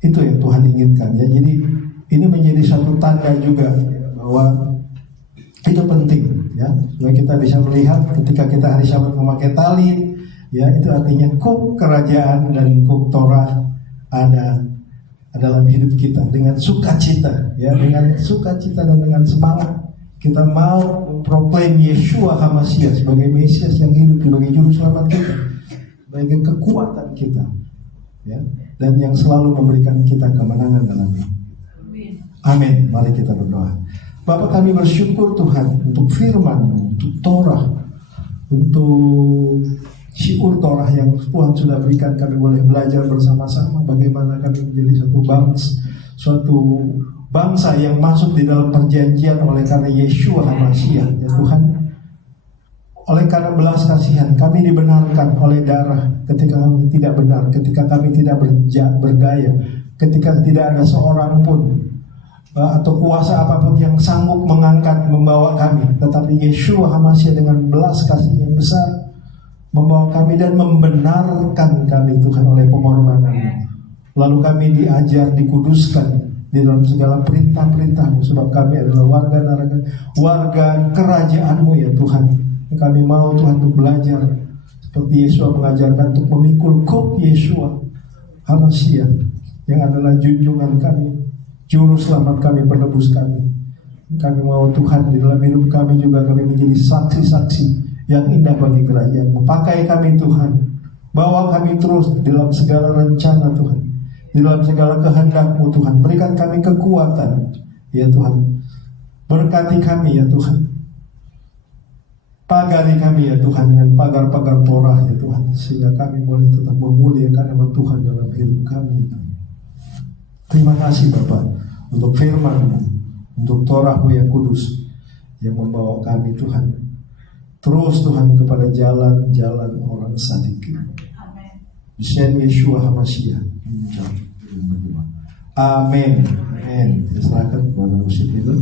Itu yang Tuhan inginkan, ya. Jadi ini menjadi satu tanda juga bahwa itu penting, ya, supaya kita bisa melihat ketika kita hari Sabat memakai talit, ya, itu artinya kuk kerajaan dan kuk Torah ada dalam hidup kita dengan sukacita, ya, dengan sukacita dan dengan semangat kita mau memproklaim Yeshua HaMashiach sebagai Mesias yang hidup, sebagai juru selamat kita, sebagai kekuatan kita, ya, dan yang selalu memberikan kita kemenangan dalam hidup. Amin. Mari kita berdoa. Bapa, kami bersyukur Tuhan untuk firman, untuk Torah, untuk syiur Torah yang Tuhan sudah berikan. Kami boleh belajar bersama-sama bagaimana kami menjadi suatu bangsa yang masuk di dalam perjanjian oleh karena Yeshua HaMashiach, ya Tuhan. Oleh karena belas kasihan kami dibenarkan oleh darah ketika kami tidak benar, ketika kami tidak berdaya, ketika tidak ada seorang pun atau kuasa apapun yang sanggup mengangkat, membawa kami. Tetapi Yeshua HaMashiach dengan belas kasih yang besar membawa kami dan membenarkan kami Tuhan oleh pengorbanan. Lalu kami diajar, dikuduskan di dalam segala perintah-perintah-Mu, sebab kami adalah warga kerajaan-Mu, ya Tuhan. Kami mau Tuhan untuk belajar seperti Yeshua mengajarkan untuk memikul kuk Yeshua HaMashiach yang adalah junjungan kami, juru selamat kami, penebus kami. Kami mau Tuhan di dalam hidup kami juga kami menjadi saksi-saksi yang indah bagi kerajaan-Mu. Pakai kami Tuhan, bawa kami terus dalam segala rencana Tuhan, di dalam segala kehendak-Mu Tuhan. Berikan kami kekuatan, ya Tuhan. Berkati kami, ya Tuhan. Pagari kami, ya Tuhan, dengan pagar-pagar Torah, ya Tuhan, sehingga kami boleh tetap memuliakan nama Tuhan dalam hidup kami, ya Tuhan. Terima kasih Bapak untuk firman-Mu, untuk Torah-Mu yang kudus yang membawa kami Tuhan terus Tuhan kepada jalan-jalan orang sadik. Bismillah Yeshua HaMashiach. berdoa. Amin. Amin. Saya serahkan kepada musik itu.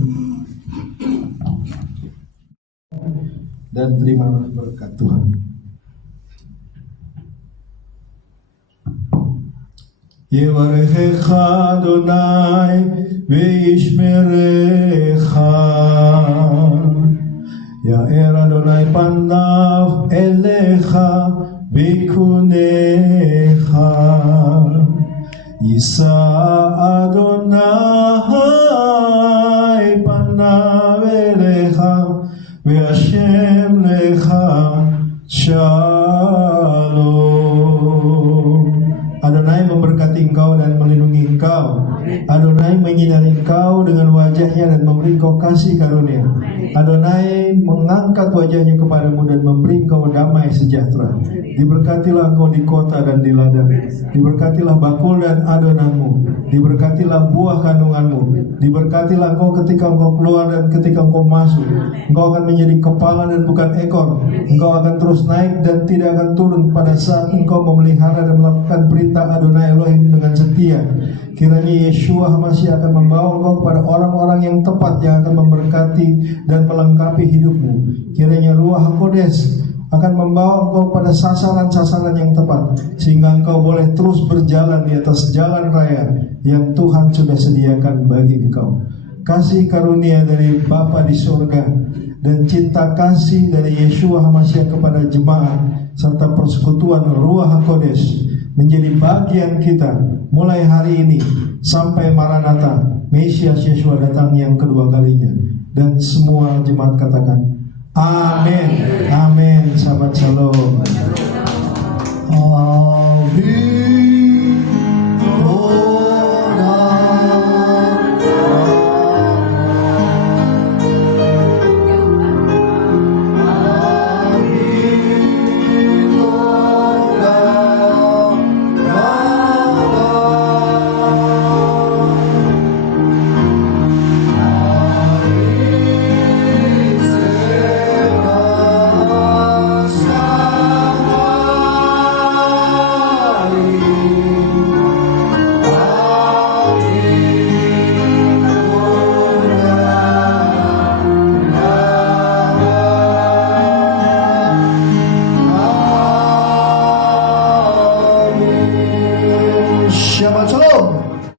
Dan terima berkat Tuhan. Yevarechecha Adonai ve'yishmerecha. Ya'er Adonai panav elecha ve'yikunecha. Yisa Adonai panav elecha ve'ashem lecha shalom. Adonai memberkati engkau dan melindungi engkau. Adonai menyinari engkau dengan wajahnya dan memberi engkau kasih karunia. Adonai mengangkat wajahnya kepadamu dan memberi engkau damai sejahtera. Diberkatilah engkau di kota dan di ladang. Diberkatilah bakul dan adonanmu. Diberkatilah buah kandunganmu. Diberkatilah engkau ketika engkau keluar dan ketika engkau masuk. Engkau akan menjadi kepala dan bukan ekor. Engkau akan terus naik dan tidak akan turun pada saat engkau memelihara dan melakukan perintah Adonai Elohim dengan setia. Kiranya Yeshua HaMashiach akan membawa engkau kepada orang-orang yang tepat yang akan memberkati dan melengkapi hidupmu. Kiranya Ruach HaKodes akan membawa engkau pada sasaran-sasaran yang tepat sehingga engkau boleh terus berjalan di atas jalan raya yang Tuhan sudah sediakan bagi engkau. Kasih karunia dari Bapa di surga dan cinta kasih dari Yeshua HaMashiach kepada jemaat serta persekutuan Ruach HaKodes menjadi bagian kita mulai hari ini sampai Maranatha, Mesias Yeshua datang yang kedua kalinya. Dan semua jemaat katakan amin. Amin. Sahabat shalom. Amin.